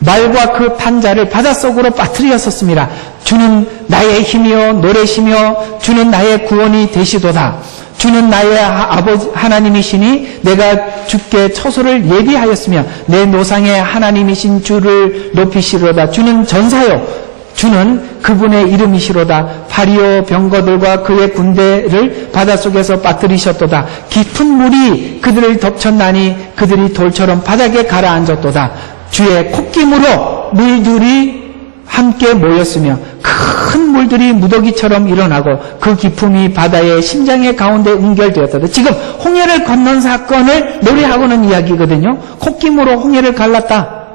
말과 그 판자를 바닷속으로 빠뜨리었었습니다. 주는 나의 힘이요 노래시며 주는 나의 구원이 되시도다. 주는 나의 아버지 하나님이시니 내가 주께 처소를 예비하였으며 내 노상의 하나님이신 주를 높이시로다. 주는 전사요 주는 그분의 이름이시로다. 파리오 병거들과 그의 군대를 바닷속에서 빠뜨리셨도다. 깊은 물이 그들을 덮쳤나니 그들이 돌처럼 바닥에 가라앉았도다. 주의 콧김으로 물들이 함께 모였으며 큰 물들이 무더기처럼 일어나고 그 기품이 바다의 심장의 가운데 응결되었다. 지금 홍해를 건넌 사건을 노래하고는 이야기거든요. 콧김으로 홍해를 갈랐다.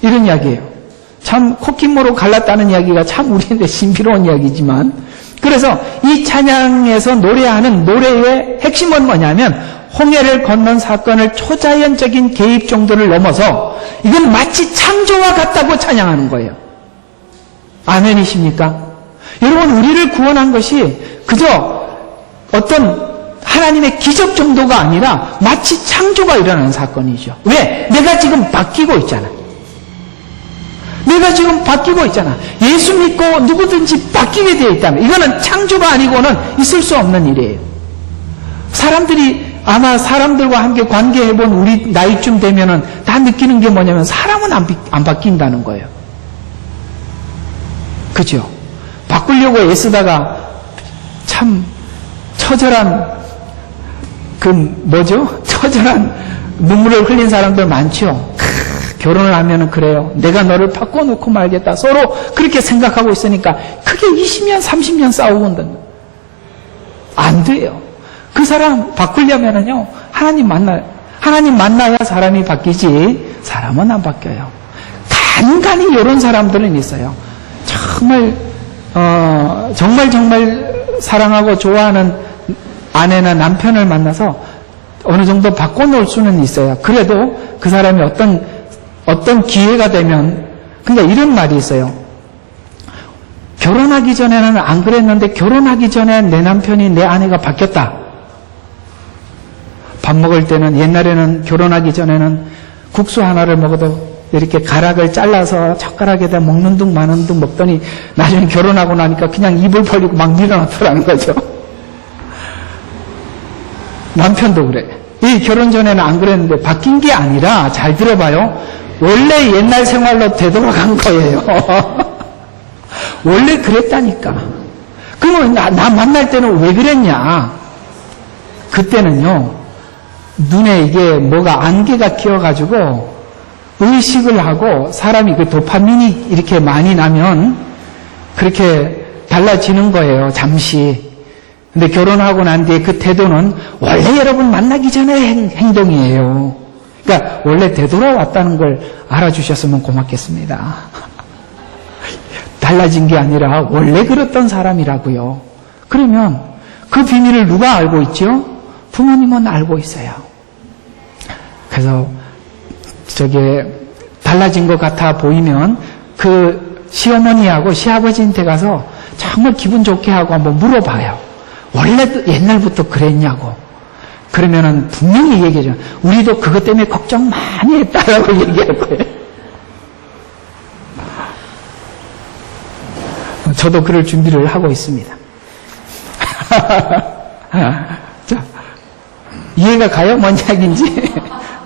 이런 이야기예요. 참 콧김으로 갈랐다는 이야기가 참 우리한테 신비로운 이야기지만, 그래서 이 찬양에서 노래하는 노래의 핵심은 뭐냐면 홍해를 건넌 사건을 초자연적인 개입 정도를 넘어서 이건 마치 창조와 같다고 찬양하는 거예요. 아멘이십니까? 여러분, 우리를 구원한 것이 그저 어떤 하나님의 기적 정도가 아니라 마치 창조가 일어나는 사건이죠. 왜? 내가 지금 바뀌고 있잖아. 내가 지금 바뀌고 있잖아. 예수 믿고 누구든지 바뀌게 되어 있다면 이거는 창조가 아니고는 있을 수 없는 일이에요. 사람들이 아마 사람들과 함께 관계해본 우리 나이쯤 되면은 다 느끼는 게 뭐냐면 사람은 안 바뀐다는 거예요. 그죠? 바꾸려고 애쓰다가 참 처절한 처절한 눈물을 흘린 사람들 많죠. 결혼을 하면은 그래요. 내가 너를 바꿔놓고 말겠다. 서로 그렇게 생각하고 있으니까 크게 20년, 30년 싸우고 온다. 안 돼요. 그 사람 바꾸려면은요, 하나님 만나야 사람이 바뀌지, 사람은 안 바뀌어요. 간간히 이런 사람들은 있어요. 정말 사랑하고 좋아하는 아내나 남편을 만나서 어느 정도 바꿔놓을 수는 있어요. 그래도 그 사람이 어떤 기회가 되면, 그러니까 이런 말이 있어요. 결혼하기 전에는 안 그랬는데 결혼하기 전에 내 남편이 내 아내가 바뀌었다. 밥 먹을 때는 옛날에는 결혼하기 전에는 국수 하나를 먹어도 이렇게 가락을 잘라서 젓가락에다 먹는 둥 마는 둥 먹더니 나중에 결혼하고 나니까 그냥 입을 벌리고 막 밀어넣더라는 거죠. 남편도 그래. 이 결혼 전에는 안 그랬는데 바뀐 게 아니라, 잘 들어봐요, 원래 옛날 생활로 되돌아간 거예요. 원래 그랬다니까. 그러면 나 만날 때는 왜 그랬냐? 그때는요, 눈에 이게 뭐가 안개가 끼어가지고 의식을 하고 사람이 그 도파민이 이렇게 많이 나면 그렇게 달라지는 거예요, 잠시. 근데 결혼하고 난 뒤에 그 태도는 원래 여러분 만나기 전에 행동이에요. 그러니까 원래 되돌아왔다는 걸 알아주셨으면 고맙겠습니다. 달라진 게 아니라 원래 그랬던 사람이라고요. 그러면 그 비밀을 누가 알고 있죠? 부모님은 알고 있어요. 그래서 저게 달라진 것 같아 보이면 그 시어머니하고 시아버지한테 가서 정말 기분 좋게 하고 한번 물어봐요. 원래 옛날부터 그랬냐고. 그러면은 분명히 얘기해줘요. 우리도 그것 때문에 걱정 많이 했다라고 얘기할 거예요. 저도 그럴 준비를 하고 있습니다. 자, 이해가 가요? 뭔 이야기인지.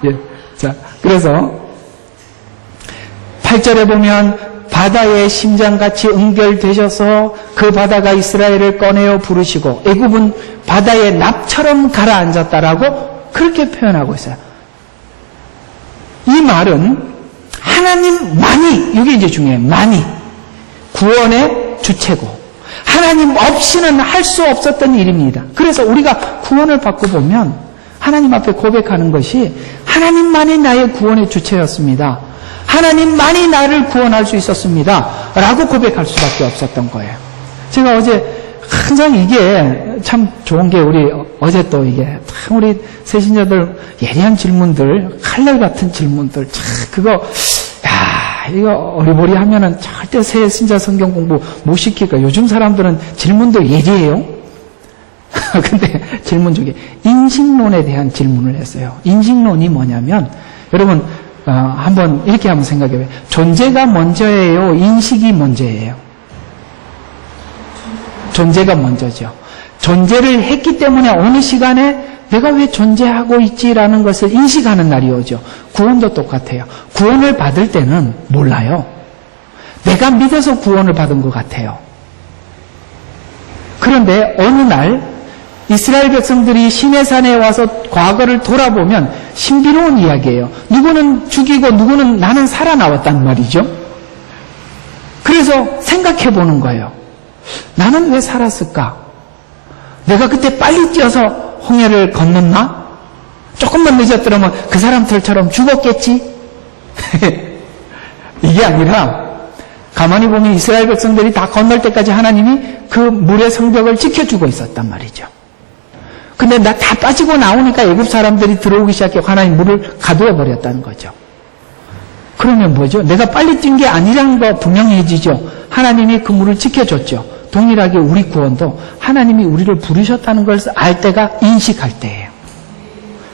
예. 자, 그래서 8절에 보면 바다의 심장같이 응결되셔서 그 바다가 이스라엘을 꺼내어 부르시고 애굽은 바다의 납처럼 가라앉았다라고 그렇게 표현하고 있어요. 이 말은 하나님만이, 이게 이제 중요해요. 만이 구원의 주체고 하나님 없이는 할 수 없었던 일입니다. 그래서 우리가 구원을 받고 보면 하나님 앞에 고백하는 것이 하나님만이 나의 구원의 주체였습니다. 하나님만이 나를 구원할 수 있었습니다. 라고 고백할 수밖에 없었던 거예요. 제가 어제 항상 이게 참 좋은 게 우리 어제 또 이게 참 우리 새신자들 예리한 질문들, 칼날 같은 질문들 참 그거 이거 어리버리 하면은 절대 새신자 성경 공부 못 시킬 거예요. 요즘 사람들은 질문도 예리해요. 근데 질문 중에 인식론에 대한 질문을 했어요. 인식론이 뭐냐면 여러분 한번 이렇게 한번 생각해봐요. 존재가 먼저예요? 인식이 먼저예요? 존재가 먼저죠. 존재를 했기 때문에 어느 시간에 내가 왜 존재하고 있지라는 것을 인식하는 날이 오죠. 구원도 똑같아요. 구원을 받을 때는 몰라요. 내가 믿어서 구원을 받은 것 같아요. 그런데 어느 날 이스라엘 백성들이 시내산에 와서 과거를 돌아보면 신비로운 이야기예요. 누구는 죽이고 누구는 나는 살아나왔단 말이죠. 그래서 생각해 보는 거예요. 나는 왜 살았을까? 내가 그때 빨리 뛰어서 홍해를 건넜나? 조금만 늦었더라면 그 사람들처럼 죽었겠지? 이게 아니라 가만히 보면 이스라엘 백성들이 다 건널 때까지 하나님이 그 물의 성벽을 지켜주고 있었단 말이죠. 근데 나 다 빠지고 나오니까 애굽 사람들이 들어오기 시작해 하나님 물을 가두어 버렸다는 거죠. 그러면 뭐죠? 내가 빨리 뛴 게 아니라는 거 분명해지죠. 하나님이 그 물을 지켜줬죠. 동일하게 우리 구원도 하나님이 우리를 부르셨다는 걸 알 때가 인식할 때예요.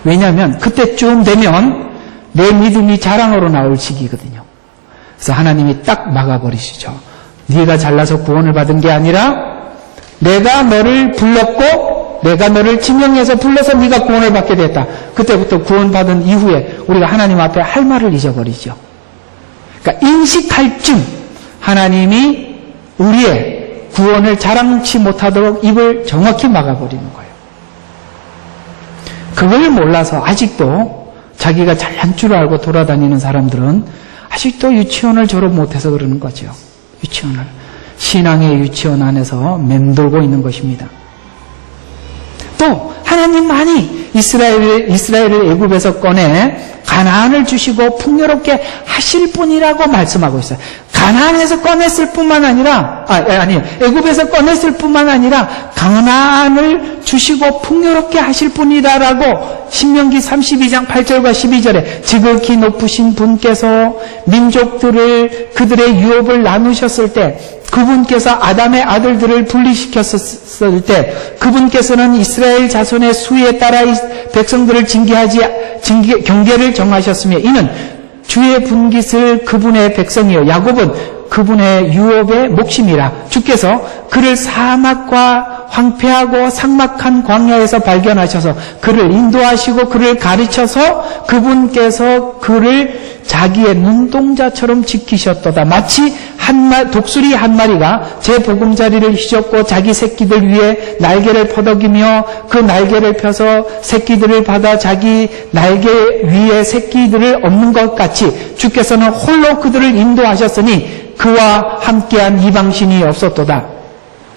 왜냐하면 그때쯤 되면 내 믿음이 자랑으로 나올 시기거든요. 그래서 하나님이 딱 막아버리시죠. 네가 잘나서 구원을 받은 게 아니라 내가 너를 불렀고 내가 너를 지명해서 불러서 네가 구원을 받게 됐다. 그때부터 구원받은 이후에 우리가 하나님 앞에 할 말을 잊어버리죠. 그러니까 인식할 쯤 하나님이 우리의 구원을 자랑치 못하도록 입을 정확히 막아버리는 거예요. 그걸 몰라서 아직도 자기가 잘난 줄 알고 돌아다니는 사람들은 아직도 유치원을 졸업 못해서 그러는 거죠. 유치원을. 신앙의 유치원 안에서 맴돌고 있는 것입니다. 또 하나님만이 이스라엘을 애굽에서 꺼내 가나안을 주시고 풍요롭게 하실 분이라고 말씀하고 있어요. 가나안에서 꺼냈을 뿐만 아니라 애굽에서 꺼냈을 뿐만 아니라 가나안을 주시고 풍요롭게 하실 분이다라고 신명기 32장 8절과 12절에 지극히 높으신 분께서 민족들을 그들의 유업을 나누셨을 때 그분께서 아담의 아들들을 분리시켰을 때 그분께서는 이스라엘 자손의 수에 따라 백성들을 경계를 정하셨으며 이는 주의 분깃을 그분의 백성이요 야곱은 그분의 유업의 목심이라. 주께서 그를 사막과 황폐하고 삭막한 광야에서 발견하셔서 그를 인도하시고 그를 가르쳐서 그분께서 그를 자기의 눈동자처럼 지키셨도다. 마치 독수리 한 마리가 제 보금자리를 휘젓고 자기 새끼들 위에 날개를 퍼덕이며 그 날개를 펴서 새끼들을 받아 자기 날개 위에 새끼들을 엎는 것 같이 주께서는 홀로 그들을 인도하셨으니 그와 함께한 이방신이 없었도다.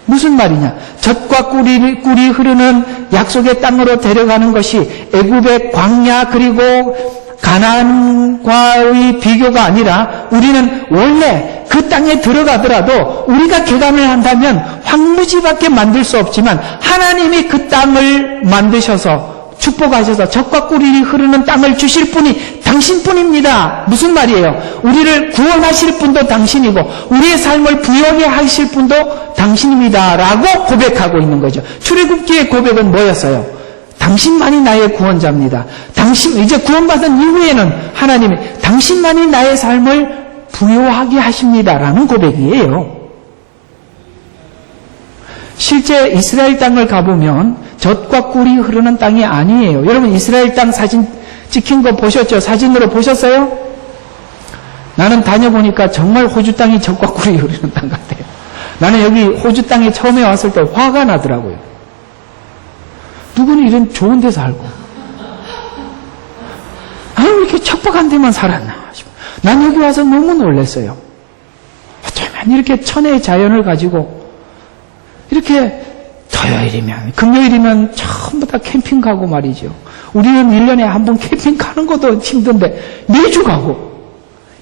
무슨 말이냐? 젖과 꿀이 흐르는 약속의 땅으로 데려가는 것이 애굽의 광야 그리고 가나안과의 비교가 아니라 우리는 원래 그 땅에 들어가더라도 우리가 개간을 한다면 황무지밖에 만들 수 없지만 하나님이 그 땅을 만드셔서 축복하셔서 젖과 꿀이 흐르는 땅을 주실 분이 당신뿐입니다. 무슨 말이에요? 우리를 구원하실 분도 당신이고 우리의 삶을 부여하게 하실 분도 당신입니다. 라고 고백하고 있는 거죠. 출애굽기의 고백은 뭐였어요? 당신만이 나의 구원자입니다. 이제 구원받은 이후에는 하나님이 당신만이 나의 삶을 부여하게 하십니다. 라는 고백이에요. 실제 이스라엘 땅을 가보면 젖과 꿀이 흐르는 땅이 아니에요. 여러분 이스라엘 땅 사진 찍힌 거 보셨죠? 사진으로 보셨어요? 나는 다녀보니까 정말 호주 땅이 젖과 꿀이 흐르는 땅 같아요. 나는 여기 호주 땅에 처음에 왔을 때 화가 나더라고요. 누구는 이런 좋은 데 살고 왜 이렇게 척박한 데만 살았나 싶어요. 난 여기 와서 너무 놀랐어요. 어쩌면 이렇게 천혜의 자연을 가지고 이렇게 토요일이면 금요일이면 전부 다 캠핑 가고 말이죠. 우리는 1년에 한 번 캠핑 가는 것도 힘든데 매주 가고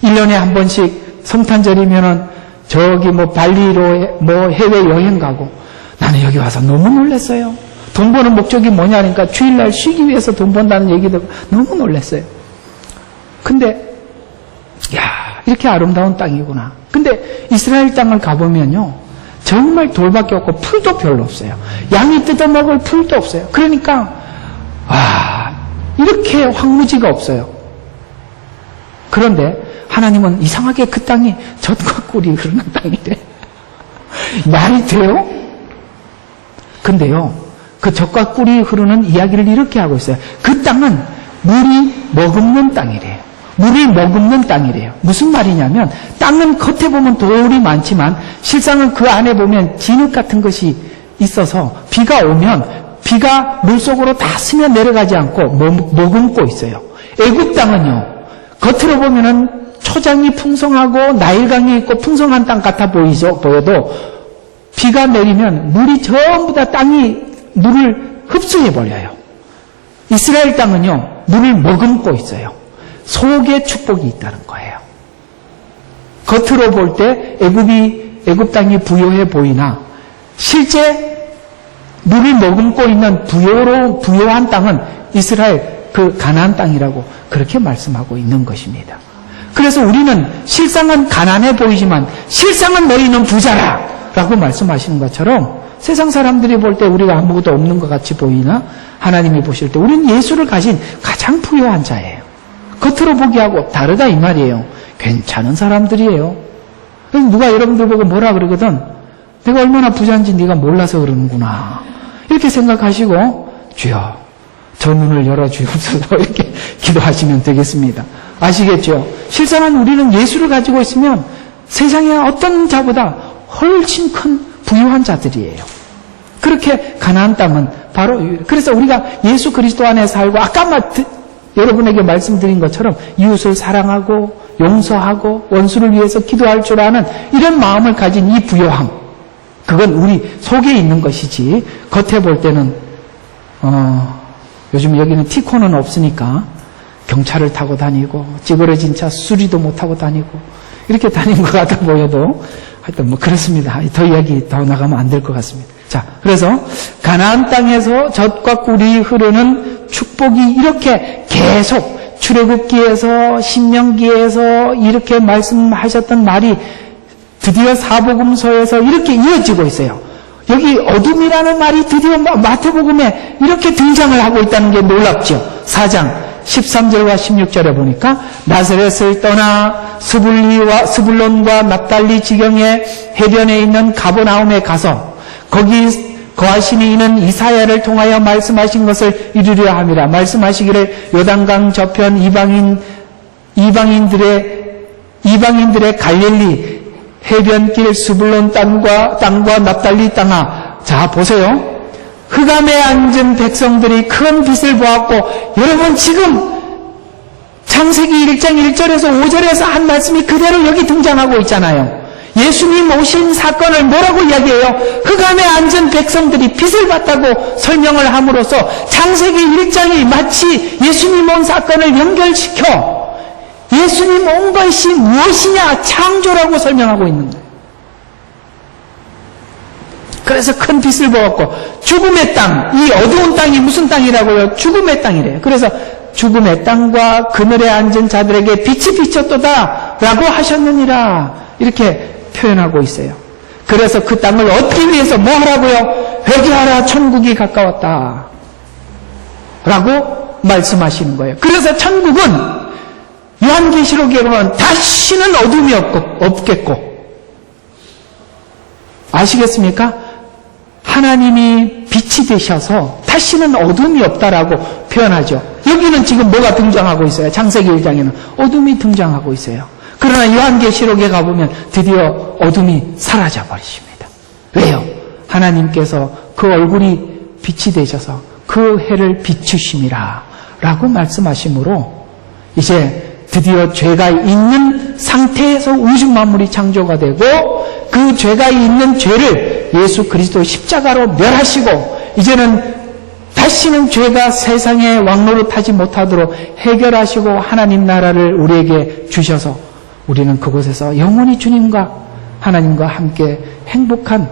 1년에 한 번씩 성탄절이면은 저기 발리로 해외 여행 가고 나는 여기 와서 너무 놀랐어요. 돈 버는 목적이 뭐냐니까 주일날 쉬기 위해서 돈 번다는 얘기 듣고 너무 놀랐어요. 근데 이렇게 아름다운 땅이구나. 근데 이스라엘 땅을 가보면요 정말 돌밖에 없고 풀도 별로 없어요. 양이 뜯어먹을 풀도 없어요. 그러니까 이렇게 황무지가 없어요. 그런데 하나님은 이상하게 그 땅이 젖과 꿀이 흐르는 땅이래. 말이 돼요? 근데요 그 젖과 꿀이 흐르는 이야기를 이렇게 하고 있어요. 그 땅은 물이 머금는 땅이래요. 물을 머금는 땅이래요. 무슨 말이냐면 땅은 겉에 보면 돌이 많지만 실상은 그 안에 보면 진흙 같은 것이 있어서 비가 오면 비가 물속으로 다 스며 내려가지 않고 머금고 있어요. 애굽 땅은요 겉으로 보면은 초장이 풍성하고 나일강이 있고 풍성한 땅 같아 보여도 비가 내리면 물이 전부 다 땅이 물을 흡수해 버려요. 이스라엘 땅은요 물을 머금고 있어요. 속에 축복이 있다는 거예요. 겉으로 볼 때 애굽 땅이 부요해 보이나 실제 물을 머금고 있는 부요한 땅은 이스라엘 그 가나안 땅이라고 그렇게 말씀하고 있는 것입니다. 그래서 우리는 실상은 가난해 보이지만 실상은 너희는 부자라 라고 말씀하시는 것처럼 세상 사람들이 볼 때 우리가 아무것도 없는 것 같이 보이나 하나님이 보실 때 우리는 예수를 가진 가장 부유한 자예요. 겉으로 보기하고 다르다 이 말이에요. 괜찮은 사람들이에요. 누가 여러분들 보고 뭐라 그러거든. 내가 얼마나 부자인지 네가 몰라서 그러는구나. 이렇게 생각하시고 주여 저 눈을 열어주옵소서 이렇게 기도하시면 되겠습니다. 아시겠죠? 실상은 우리는 예수를 가지고 있으면 세상의 어떤 자보다 훨씬 큰 부유한 자들이에요. 그렇게 가나안 땅은 바로 그래서 우리가 예수 그리스도 안에 살고 아까 여러분에게 말씀드린 것처럼 이웃을 사랑하고 용서하고 원수를 위해서 기도할 줄 아는 이런 마음을 가진 이 부요함 그건 우리 속에 있는 것이지 겉에 볼 때는 요즘 여기는 티코는 없으니까 경차를 타고 다니고 찌그러진 차 수리도 못하고 다니고 이렇게 다니는 것 같아 보여도 하여튼 그렇습니다. 더 이야기 더 나가면 안 될 것 같습니다. 자, 그래서 가나안 땅에서 젖과 꿀이 흐르는 축복이 이렇게 계속 출애굽기에서 신명기에서 이렇게 말씀하셨던 말이 드디어 사복음서에서 이렇게 이어지고 있어요. 여기 어둠이라는 말이 드디어 마태복음에 이렇게 등장을 하고 있다는 게 놀랍죠. 4장 13절과 16절에 보니까 나사렛을 떠나 스불론과 납달리 지경의 해변에 있는 가버나움에 가서 거기 거하시니 이는 이사야를 통하여 말씀하신 것을 이루려 함이라. 말씀하시기를 요단강 저편 이방인들의 갈릴리 해변길 스불론 땅과 납달리 땅아. 자 보세요. 흑암에 앉은 백성들이 큰 빛을 보았고 여러분 지금 창세기 1장 1절에서 5절에서 한 말씀이 그대로 여기 등장하고 있잖아요. 예수님 오신 사건을 뭐라고 이야기해요? 흑암에 앉은 백성들이 빛을 봤다고 설명을 함으로써 창세기 1장이 마치 예수님 온 사건을 연결시켜 예수님 온 것이 무엇이냐? 창조라고 설명하고 있는 거예요. 그래서 큰 빛을 보았고 죽음의 땅, 이 어두운 땅이 무슨 땅이라고요? 죽음의 땅이래요. 그래서 죽음의 땅과 그늘에 앉은 자들에게 빛이 비쳤도다 라고 하셨느니라 이렇게 표현하고 있어요. 그래서 그 땅을 얻기 위해서 뭐 하라고요? 회개하라, 천국이 가까웠다 라고 말씀하시는 거예요. 그래서 천국은 요한계시록에 보면 다시는 어둠이 없겠고, 아시겠습니까? 하나님이 빛이 되셔서 다시는 어둠이 없다라고 표현하죠. 여기는 지금 뭐가 등장하고 있어요? 창세기 1장에는 어둠이 등장하고 있어요. 그러나 요한계시록에 가보면 드디어 어둠이 사라져 버리십니다. 왜요? 하나님께서 그 얼굴이 빛이 되셔서 그 해를 비추심이라 라고 말씀하시므로 이제 드디어 죄가 있는 상태에서 우주 만물이 창조가 되고 그 죄가 있는 죄를 예수 그리스도 십자가로 멸하시고 이제는 다시는 죄가 세상에 왕노릇하지 못하도록 해결하시고 하나님 나라를 우리에게 주셔서 우리는 그곳에서 영원히 주님과 하나님과 함께 행복한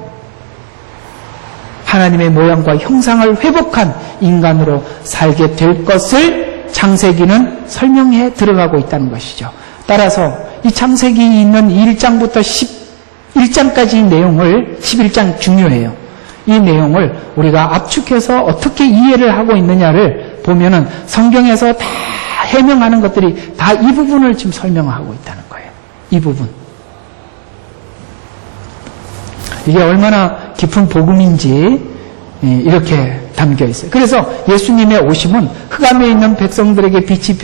하나님의 모양과 형상을 회복한 인간으로 살게 될 것을 창세기는 설명해 들어가고 있다는 것이죠. 따라서 이 창세기 있는 1장부터 11장까지 내용을 11장 중요해요. 이 내용을 우리가 압축해서 어떻게 이해를 하고 있느냐를 보면은 성경에서 다 해명하는 것들이 다 이 부분을 지금 설명하고 있다는 거예요. 이 부분. 이게 얼마나 깊은 복음인지 이렇게 담겨 있어요. 그래서 예수님의 오심은 흑암에 있는 백성들에게 빛이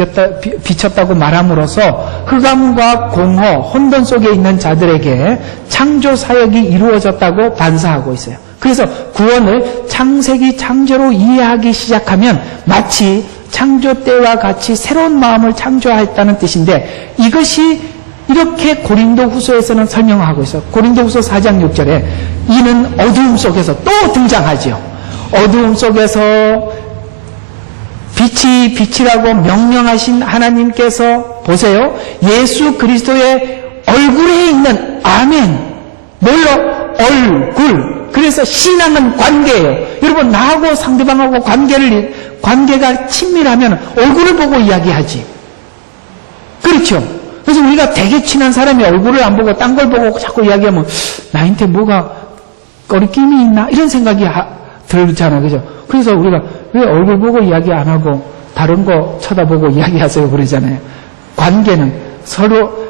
비쳤다고 말함으로써 흑암과 공허, 혼돈 속에 있는 자들에게 창조 사역이 이루어졌다고 반사하고 있어요. 그래서 구원을 창세기 창조로 이해하기 시작하면 마치 창조 때와 같이 새로운 마음을 창조하였다는 뜻인데 이것이 이렇게 고린도후서에서는 설명하고 있어요. 고린도후서 4장 6절에 이는 어두움 속에서 또 등장하죠. 어두움 속에서 빛이 빛이라고 명령하신 하나님께서 보세요. 예수 그리스도의 얼굴에 있는 아멘. 뭘로? 얼굴. 그래서 신앙은 관계예요. 여러분 나하고 상대방하고 관계가 친밀하면 얼굴을 보고 이야기하지. 그렇죠? 그래서 우리가 되게 친한 사람이 얼굴을 안 보고 딴 걸 보고 자꾸 이야기하면 나한테 뭐가 꺼리낌이 있나? 이런 생각이 들잖아요. 그죠? 그래서 우리가 왜 얼굴 보고 이야기 안 하고 다른 거 쳐다보고 이야기하세요? 그러잖아요. 관계는 서로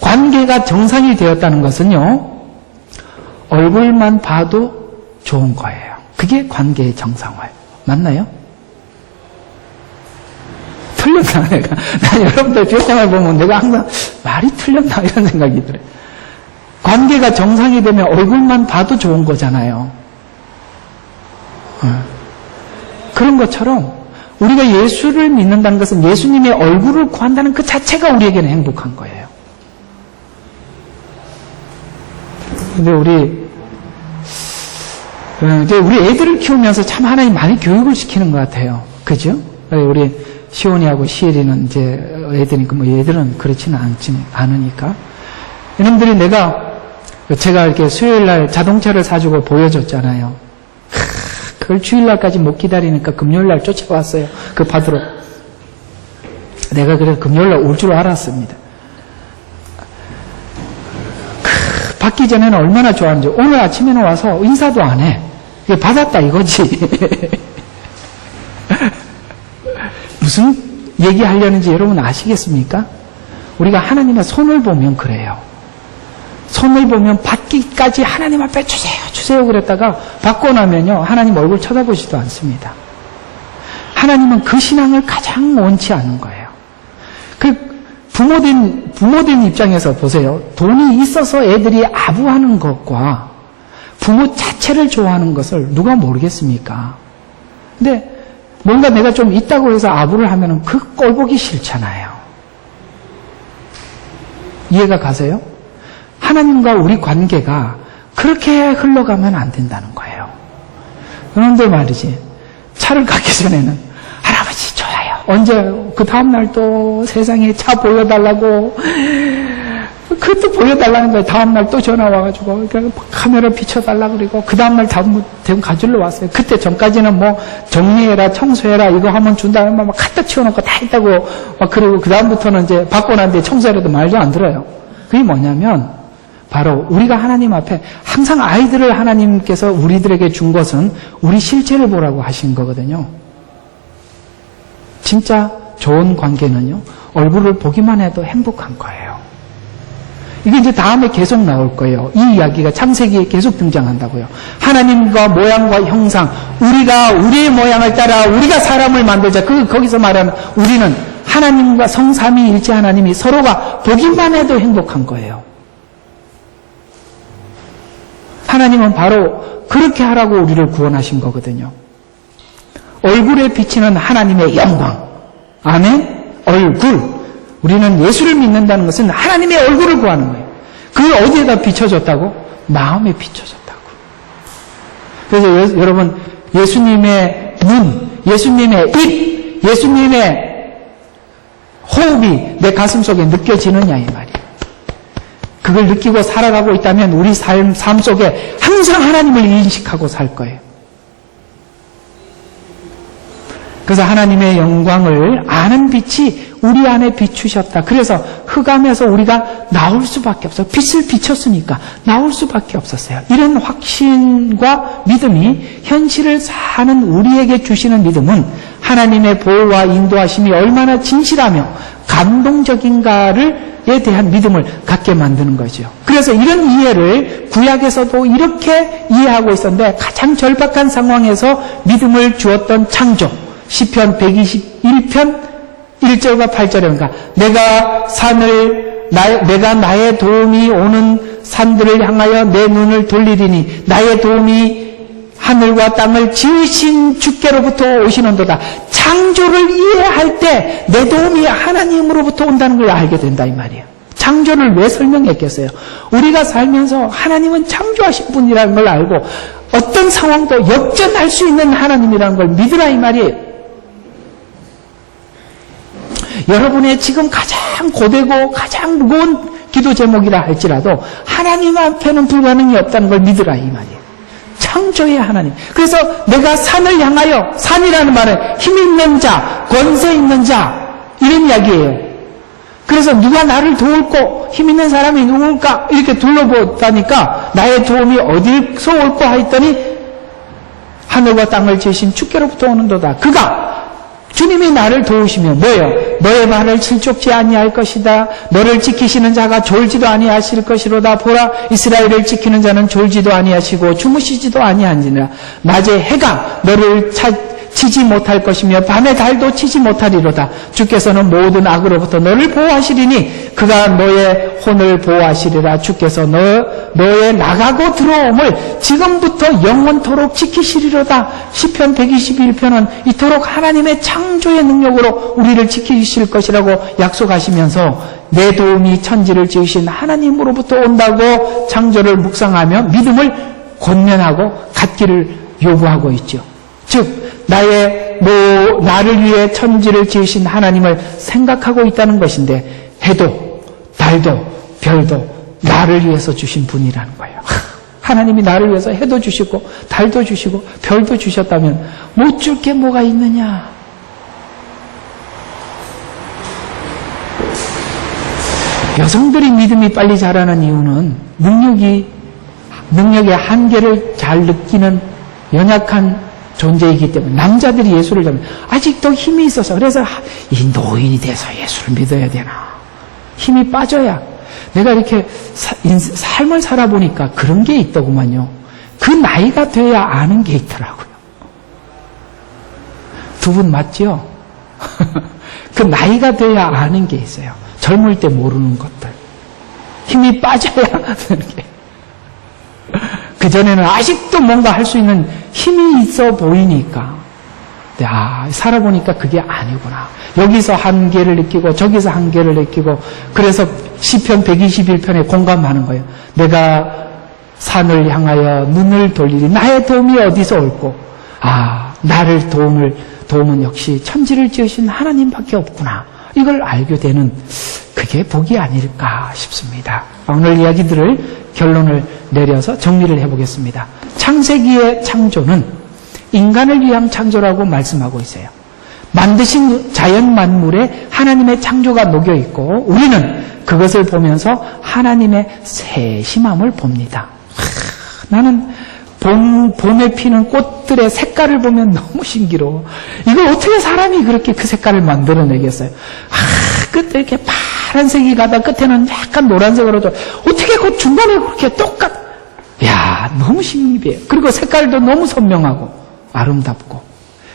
관계가 정상이 되었다는 것은요, 얼굴만 봐도 좋은 거예요. 그게 관계의 정상화. 맞나요? 틀렸나, 내가. 난 여러분들 표정을 보면 내가 항상 말이 틀렸나, 이런 생각이 들어요. 관계가 정상이 되면 얼굴만 봐도 좋은 거잖아요. 그런 것처럼 우리가 예수를 믿는다는 것은 예수님의 얼굴을 구한다는 그 자체가 우리에게는 행복한 거예요. 근데 우리 애들을 키우면서 참 하나님 많이 교육을 시키는 것 같아요. 그죠? 우리 시온이하고 시엘이는 이제 애들이니까 뭐 얘들은 그렇지는 않으니까. 이놈들이 제가 이렇게 수요일날 자동차를 사주고 보여줬잖아요. 그걸 주일날까지 못 기다리니까 금요일날 쫓아왔어요. 그 받으러. 내가 그래서 금요일날 올 줄 알았습니다. 받기 전에는 얼마나 좋아하는지. 오늘 아침에는 와서 인사도 안 해. 이게 받았다 이거지. 무슨 얘기하려는지 여러분 아시겠습니까? 우리가 하나님의 손을 보면 그래요. 손을 보면 받기까지 하나님 앞에 주세요 그랬다가 받고 나면요 하나님 얼굴 쳐다보지도 않습니다. 하나님은 그 신앙을 가장 원치 않는 거예요. 그 부모된 입장에서 보세요. 돈이 있어서 애들이 아부하는 것과 부모 자체를 좋아하는 것을 누가 모르겠습니까? 근데 뭔가 내가 좀 있다고 해서 아부를 하면 그 꼴 보기 싫잖아요. 이해가 가세요? 하나님과 우리 관계가 그렇게 흘러가면 안 된다는 거예요. 그런데 말이지, 차를 갖기 전에는 할아버지 좋아요. 언제 그 다음날 또 세상에 차 보여달라고, 그것도 보여달라는 거예요. 다음날 또 전화 와가지고 카메라 비춰달라 그러고, 그 다음날 대금 가지러 왔어요. 그때 전까지는 뭐 정리해라 청소해라 이거 하면 준다면 막 갖다 치워놓고 다 했다고 막 그러고, 그 다음부터는 이제 받고 난 뒤에 청소해라도 말도 안 들어요. 그게 뭐냐면 바로 우리가 하나님 앞에 항상 아이들을 하나님께서 우리들에게 준 것은 우리 실체를 보라고 하신 거거든요. 진짜 좋은 관계는요, 얼굴을 보기만 해도 행복한 거예요. 이게 이제 다음에 계속 나올 거예요. 이 이야기가 창세기에 계속 등장한다고요. 하나님과 모양과 형상, 우리가 우리의 모양을 따라 우리가 사람을 만들자. 거기서 말하는 우리는 하나님과 성삼위일체 하나님이 서로가 보기만 해도 행복한 거예요. 하나님은 바로 그렇게 하라고 우리를 구원하신 거거든요. 얼굴에 비치는 하나님의 영광. 아멘? 얼굴. 우리는 예수를 믿는다는 것은 하나님의 얼굴을 구하는 거예요. 그게 어디에다 비춰졌다고? 마음에 비춰졌다고. 그래서 여러분, 예수님의 눈, 예수님의 입, 예수님의 호흡이 내 가슴 속에 느껴지느냐 이 말이에요. 그걸 느끼고 살아가고 있다면 우리 삶 속에 항상 하나님을 인식하고 살 거예요. 그래서 하나님의 영광을 아는 빛이 우리 안에 비추셨다. 그래서 흑암에서 우리가 나올 수밖에 없어요. 빛을 비췄으니까 나올 수밖에 없었어요. 이런 확신과 믿음이 현실을 사는 우리에게 주시는 믿음은 하나님의 보호와 인도하심이 얼마나 진실하며 감동적인가에 대한 믿음을 갖게 만드는 거죠. 그래서 이런 이해를 구약에서도 이렇게 이해하고 있었는데, 가장 절박한 상황에서 믿음을 주었던 창조, 시편 121편 1절과 8절에 보니까 내가 나의 도움이 오는 산들을 향하여 내 눈을 돌리리니 나의 도움이 하늘과 땅을 지으신 주께로부터 오시는도다. 창조를 이해할 때 내 도움이 하나님으로부터 온다는 걸 알게 된다 이 말이에요. 창조를 왜 설명했겠어요? 우리가 살면서 하나님은 창조하신 분이라는 걸 알고 어떤 상황도 역전할 수 있는 하나님이라는 걸 믿으라 이 말이에요. 여러분의 지금 가장 고되고 가장 무거운 기도 제목이라 할지라도 하나님 앞에는 불가능이 없다는 걸 믿으라 이 말이에요. 창조의 하나님. 그래서 내가 산을 향하여, 산이라는 말은 힘 있는 자, 권세 있는 자 이런 이야기예요. 그래서 누가 나를 도울고 힘 있는 사람이 누굴까 이렇게 둘러보다니까 나의 도움이 어디서 올까 했더니 하늘과 땅을 지으신 주께로부터 오는도다. 그가 주님이 나를 도우시면 뭐예요? 너의 말을 실족지 아니할 것이다. 너를 지키시는 자가 졸지도 아니하실 것이로다. 보라, 이스라엘을 지키는 자는 졸지도 아니하시고 주무시지도 아니하니라. 낮에 해가 너를 치지 못할 것이며 밤에 달도 치지 못하리로다. 주께서는 모든 악으로부터 너를 보호하시리니 그가 너의 혼을 보호하시리라. 주께서 너의 나가고 들어옴을 지금부터 영원토록 지키시리로다. 시편 121편은 이토록 하나님의 창조의 능력으로 우리를 지키실 것이라고 약속하시면서 내 도움이 천지를 지으신 하나님으로부터 온다고 창조를 묵상하며 믿음을 권면하고 갖기를 요구하고 있죠. 즉 나를 위해 천지를 지으신 하나님을 생각하고 있다는 것인데, 해도 달도 별도 나를 위해서 주신 분이라는 거예요. 하나님이 나를 위해서 해도 주시고 달도 주시고 별도 주셨다면 못 줄 게 뭐가 있느냐. 여성들이 믿음이 빨리 자라는 이유는 능력의 한계를 잘 느끼는 연약한 존재이기 때문에, 남자들이 예수를 잡으면 아직도 힘이 있어서, 그래서 이 노인이 돼서 예수를 믿어야 되나, 힘이 빠져야. 내가 이렇게 삶을 살아보니까 그런 게 있더구만요. 그 나이가 돼야 아는 게 있더라고요. 두 분 맞죠? 그 나이가 돼야 아는 게 있어요. 젊을 때 모르는 것들. 힘이 빠져야 아는 게. 그전에는 아직도 뭔가 할 수 있는 힘이 있어 보이니까, 살아보니까 그게 아니구나. 여기서 한계를 느끼고 저기서 한계를 느끼고, 그래서 시편 121편에 공감하는 거예요. 내가 산을 향하여 눈을 돌리리 나의 도움이 어디서 올꼬. 나를 도움은 역시 천지를 지으신 하나님밖에 없구나. 이걸 알게 되는 그게 복이 아닐까 싶습니다. 오늘 이야기들을 결론을 내려서 정리를 해보겠습니다. 창세기의 창조는 인간을 위한 창조라고 말씀하고 있어요. 만드신 자연 만물에 하나님의 창조가 녹여 있고 우리는 그것을 보면서 하나님의 세심함을 봅니다. 나는 봄에 피는 꽃들의 색깔을 보면 너무 신기로워. 이걸 어떻게 사람이 그렇게 그 색깔을 만들어내겠어요? 끝에 이렇게 파란색이 가다 끝에는 약간 노란색으로 좀 어떻게 그 중간에 그렇게 너무 신기해요. 그리고 색깔도 너무 선명하고 아름답고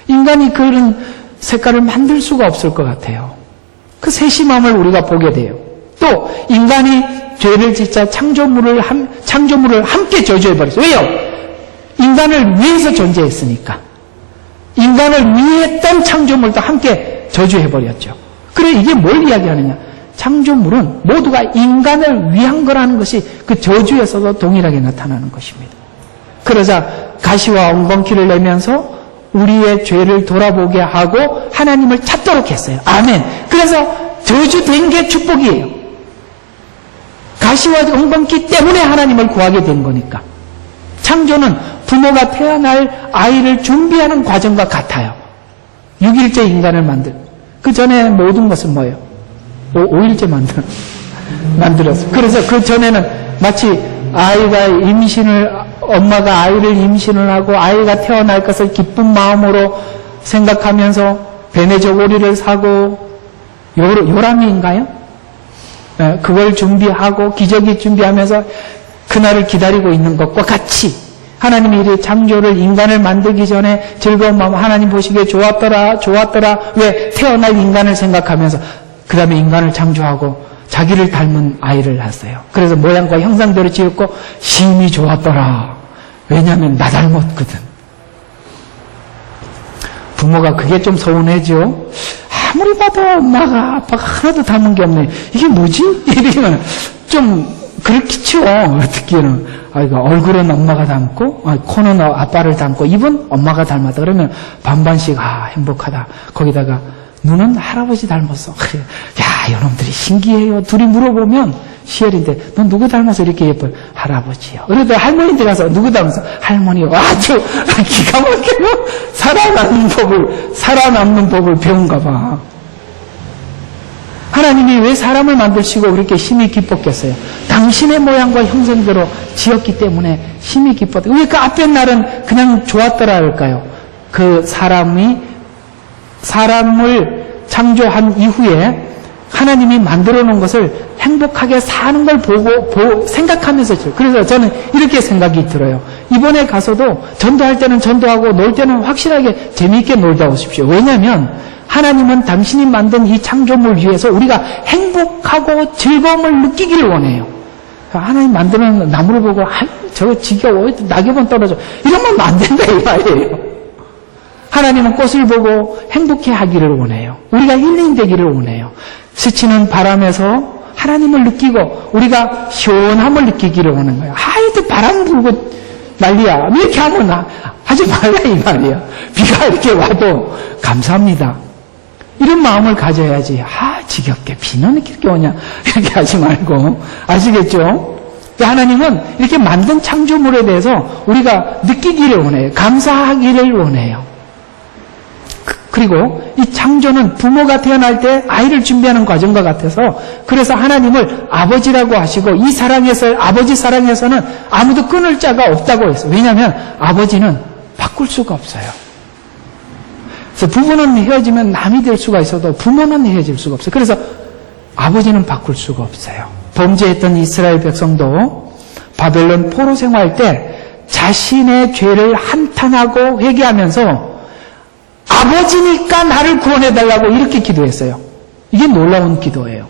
인간이 그런 색깔을 만들 수가 없을 것 같아요. 그 세심함을 우리가 보게 돼요. 또 인간이 죄를 짓자 창조물을 함께 저주해버렸어요. 왜요? 인간을 위해서 존재했으니까. 인간을 위했던 창조물도 함께 저주해버렸죠. 그래 이게 뭘 이야기하느냐? 창조물은 모두가 인간을 위한 거라는 것이 그 저주에서도 동일하게 나타나는 것입니다. 그러자 가시와 엉겅퀴를 내면서 우리의 죄를 돌아보게 하고 하나님을 찾도록 했어요. 아멘. 그래서 저주된 게 축복이에요. 가시와 엉겅퀴 때문에 하나님을 구하게 된 거니까. 창조는 부모가 태어날 아이를 준비하는 과정과 같아요. 6일째 인간을 그 전에 모든 것은 뭐예요? 5일째 만들었어요. 그래서 그 전에는 마치 엄마가 아이를 임신을 하고 아이가 태어날 것을 기쁜 마음으로 생각하면서 베네족 오리를 사고 요람이인가요? 그걸 준비하고 기저귀 준비하면서 그날을 기다리고 있는 것과 같이 하나님이 이 창조를 인간을 만들기 전에 즐거운 마음 하나님 보시기에 좋았더라. 왜? 태어날 인간을 생각하면서 그 다음에 인간을 창조하고 자기를 닮은 아이를 낳았어요. 그래서 모양과 형상대로 지었고 심히 좋았더라. 왜냐하면 나 닮았거든. 부모가 그게 좀 서운해죠. 아무리 봐도 엄마가 아빠가 하나도 닮은 게 없네. 이게 뭐지? 이러면 좀 그렇겠죠. 듣기에는 얼굴은 엄마가 닮고 코는 아빠를 닮고 입은 엄마가 닮았다. 그러면 반반씩 행복하다. 거기다가 눈은 할아버지 닮았어. 그래. 이놈들이 신기해요. 둘이 물어보면 시엘인데 넌 누구 닮아서 이렇게 예뻐요? 할아버지요. 그래도 할머니한테 가서 누구 닮아서? 할머니요. 아주 기가 막히고 살아남는 법을 배운가 봐. 하나님이 왜 사람을 만드시고 그렇게 심히 기뻤겠어요? 당신의 모양과 형상대로 지었기 때문에 심히 기뻤다. 왜 그 앞에 날은 그냥 좋았더라 할까요? 그 사람을 창조한 이후에 하나님이 만들어 놓은 것을 행복하게 사는 걸 보고 생각하면서 그래서 저는 이렇게 생각이 들어요. 이번에 가서도 전도할 때는 전도하고 놀 때는 확실하게 재미있게 놀다 오십시오. 왜냐하면 하나님은 당신이 만든 이 창조물 위해서 우리가 행복하고 즐거움을 느끼기를 원해요. 하나님 만드는 나무를 보고 저거 지겨워 낙엽은 떨어져 이러면 안 된다 이 말이에요. 하나님은 꽃을 보고 행복해 하기를 원해요. 우리가 힐링되기를 원해요. 스치는 바람에서 하나님을 느끼고 우리가 시원함을 느끼기를 원하는 거예요. 하여튼 바람 불고 난리야. 이렇게 하면 하지 말라 이 말이에요. 비가 이렇게 와도 감사합니다. 이런 마음을 가져야지. 지겹게 비는 이렇게 오냐 이렇게 하지 말고. 아시겠죠? 하나님은 이렇게 만든 창조물에 대해서 우리가 느끼기를 원해요. 감사하기를 원해요. 그리고 이 창조는 부모가 태어날 때 아이를 준비하는 과정과 같아서 그래서 하나님을 아버지라고 하시고 이 아버지 사랑에서는 아무도 끊을 자가 없다고 했어요. 왜냐하면 아버지는 바꿀 수가 없어요. 그래서 부부는 헤어지면 남이 될 수가 있어도 부모는 헤어질 수가 없어요. 그래서 아버지는 바꿀 수가 없어요. 범죄했던 이스라엘 백성도 바벨론 포로 생활 때 자신의 죄를 한탄하고 회개하면서 아버지니까 나를 구원해달라고 이렇게 기도했어요. 이게 놀라운 기도예요.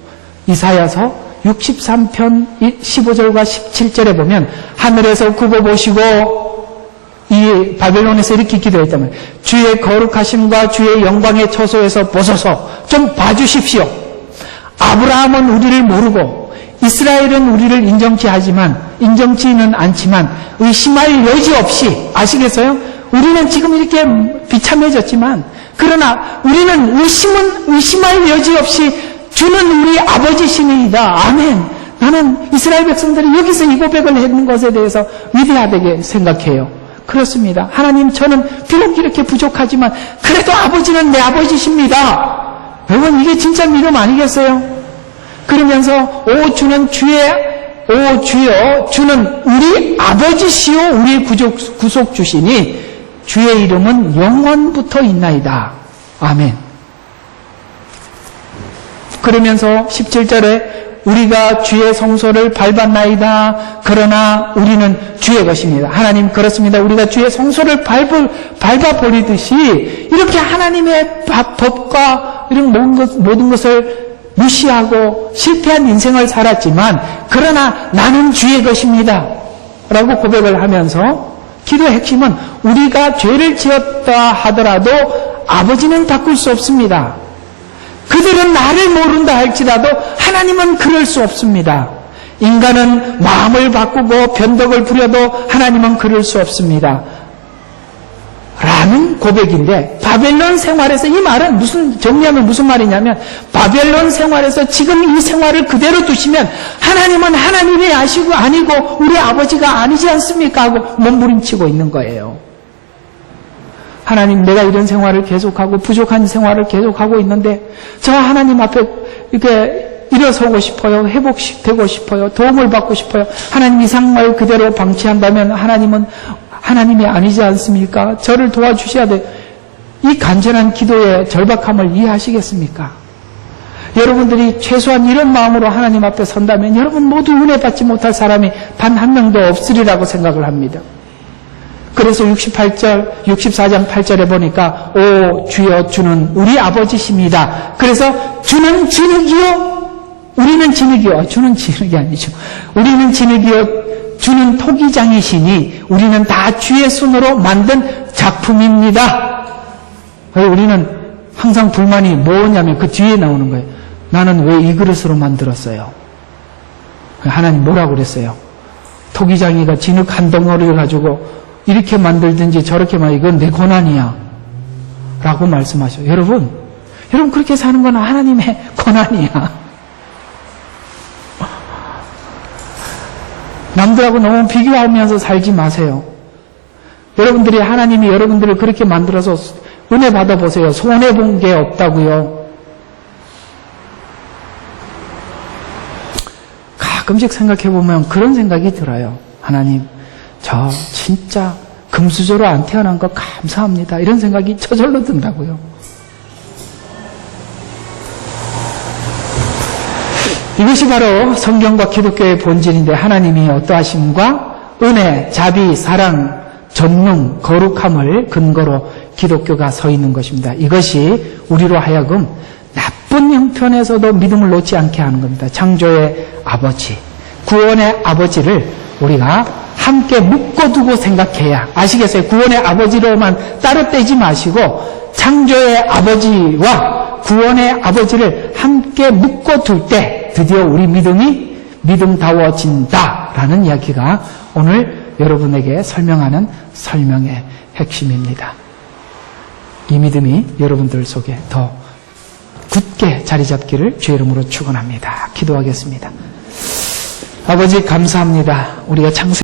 이사야서 63편 15절과 17절에 보면 하늘에서 굽어보시고 이 바벨론에서 이렇게 기도했다면 주의 거룩하심과 주의 영광의 처소에서 보소서 좀 봐주십시오. 아브라함은 우리를 모르고 이스라엘은 우리를 인정치는 않지만 의심할 여지 없이, 아시겠어요? 우리는 지금 이렇게 비참해졌지만, 그러나 우리는 의심할 여지 없이 주는 우리 아버지시니이다. 아멘. 나는 이스라엘 백성들이 여기서 이 고백을 했는 것에 대해서 위대하게 생각해요. 그렇습니다. 하나님, 저는 비록 이렇게 부족하지만 그래도 아버지는 내 아버지십니다. 여러분, 이게 진짜 믿음 아니겠어요? 그러면서 주여, 주는 우리 아버지시요 우리 구속주시니 주의 이름은 영원부터 있나이다. 아멘. 그러면서 17절에 우리가 주의 성소를 밟았나이다. 그러나 우리는 주의 것입니다. 하나님, 그렇습니다. 우리가 주의 성소를 밟아버리듯이 이렇게 하나님의 법과 이런 모든 것을 무시하고 실패한 인생을 살았지만, 그러나 나는 주의 것입니다 라고 고백을 하면서, 기도의 핵심은 우리가 죄를 지었다 하더라도 아버지는 바꿀 수 없습니다. 그들은 나를 모른다 할지라도 하나님은 그럴 수 없습니다. 인간은 마음을 바꾸고 변덕을 부려도 하나님은 그럴 수 없습니다. 라는 고백인데, 바벨론 생활에서 이 말은 정리하면 무슨 말이냐면, 바벨론 생활에서 지금 이 생활을 그대로 두시면 하나님은 하나님이 아니고 우리 아버지가 아니지 않습니까? 하고 몸부림치고 있는 거예요. 하나님, 내가 이런 생활을 계속하고 부족한 생활을 계속하고 있는데 저 하나님 앞에 이렇게 일어서고 싶어요. 회복되고 싶어요. 도움을 받고 싶어요. 하나님, 이 상황을 그대로 방치한다면 하나님은 하나님이 아니지 않습니까? 저를 도와주셔야 돼. 이 간절한 기도의 절박함을 이해하시겠습니까? 여러분들이 최소한 이런 마음으로 하나님 앞에 선다면 여러분 모두 은혜 받지 못할 사람이 단 한 명도 없으리라고 생각을 합니다. 그래서 64장 8절에 보니까 주여, 주는 우리 아버지십니다. 그래서 주는 진흙이요, 우리는 진흙이요. 주는 진흙이 아니죠. 우리는 진흙이요, 주는 토기장이시니 우리는 다 주의 손으로 만든 작품입니다. 우리는 항상 불만이 뭐냐면 그 뒤에 나오는 거예요. 나는 왜 이 그릇으로 만들었어요? 하나님 뭐라고 그랬어요? 토기장이가 진흙 한 덩어리를 가지고 이렇게 만들든지 저렇게 이건 내 고난이야 라고 말씀하셔요. 여러분 그렇게 사는 건 하나님의 고난이야. 남들하고 너무 비교하면서 살지 마세요. 여러분들이 하나님이 여러분들을 그렇게 만들어서 은혜 받아보세요. 손해본 게 없다고요. 가끔씩 생각해보면 그런 생각이 들어요. 하나님, 저 진짜 금수저로 안 태어난 거 감사합니다. 이런 생각이 저절로 든다고요. 이것이 바로 성경과 기독교의 본질인데, 하나님이 어떠하심과 은혜, 자비, 사랑, 전능, 거룩함을 근거로 기독교가 서 있는 것입니다. 이것이 우리로 하여금 나쁜 형편에서도 믿음을 놓지 않게 하는 겁니다. 창조의 아버지, 구원의 아버지를 우리가 함께 묶어두고 생각해야, 아시겠어요? 구원의 아버지로만 따로 떼지 마시고 창조의 아버지와 구원의 아버지를 함께 묶어둘 때 드디어 우리 믿음이 믿음다워진다라는 이야기가 오늘 여러분에게 설명하는 설명의 핵심입니다. 이 믿음이 여러분들 속에 더 굳게 자리 잡기를 주의 이름으로 축원합니다. 기도하겠습니다. 아버지, 감사합니다. 우리가 창세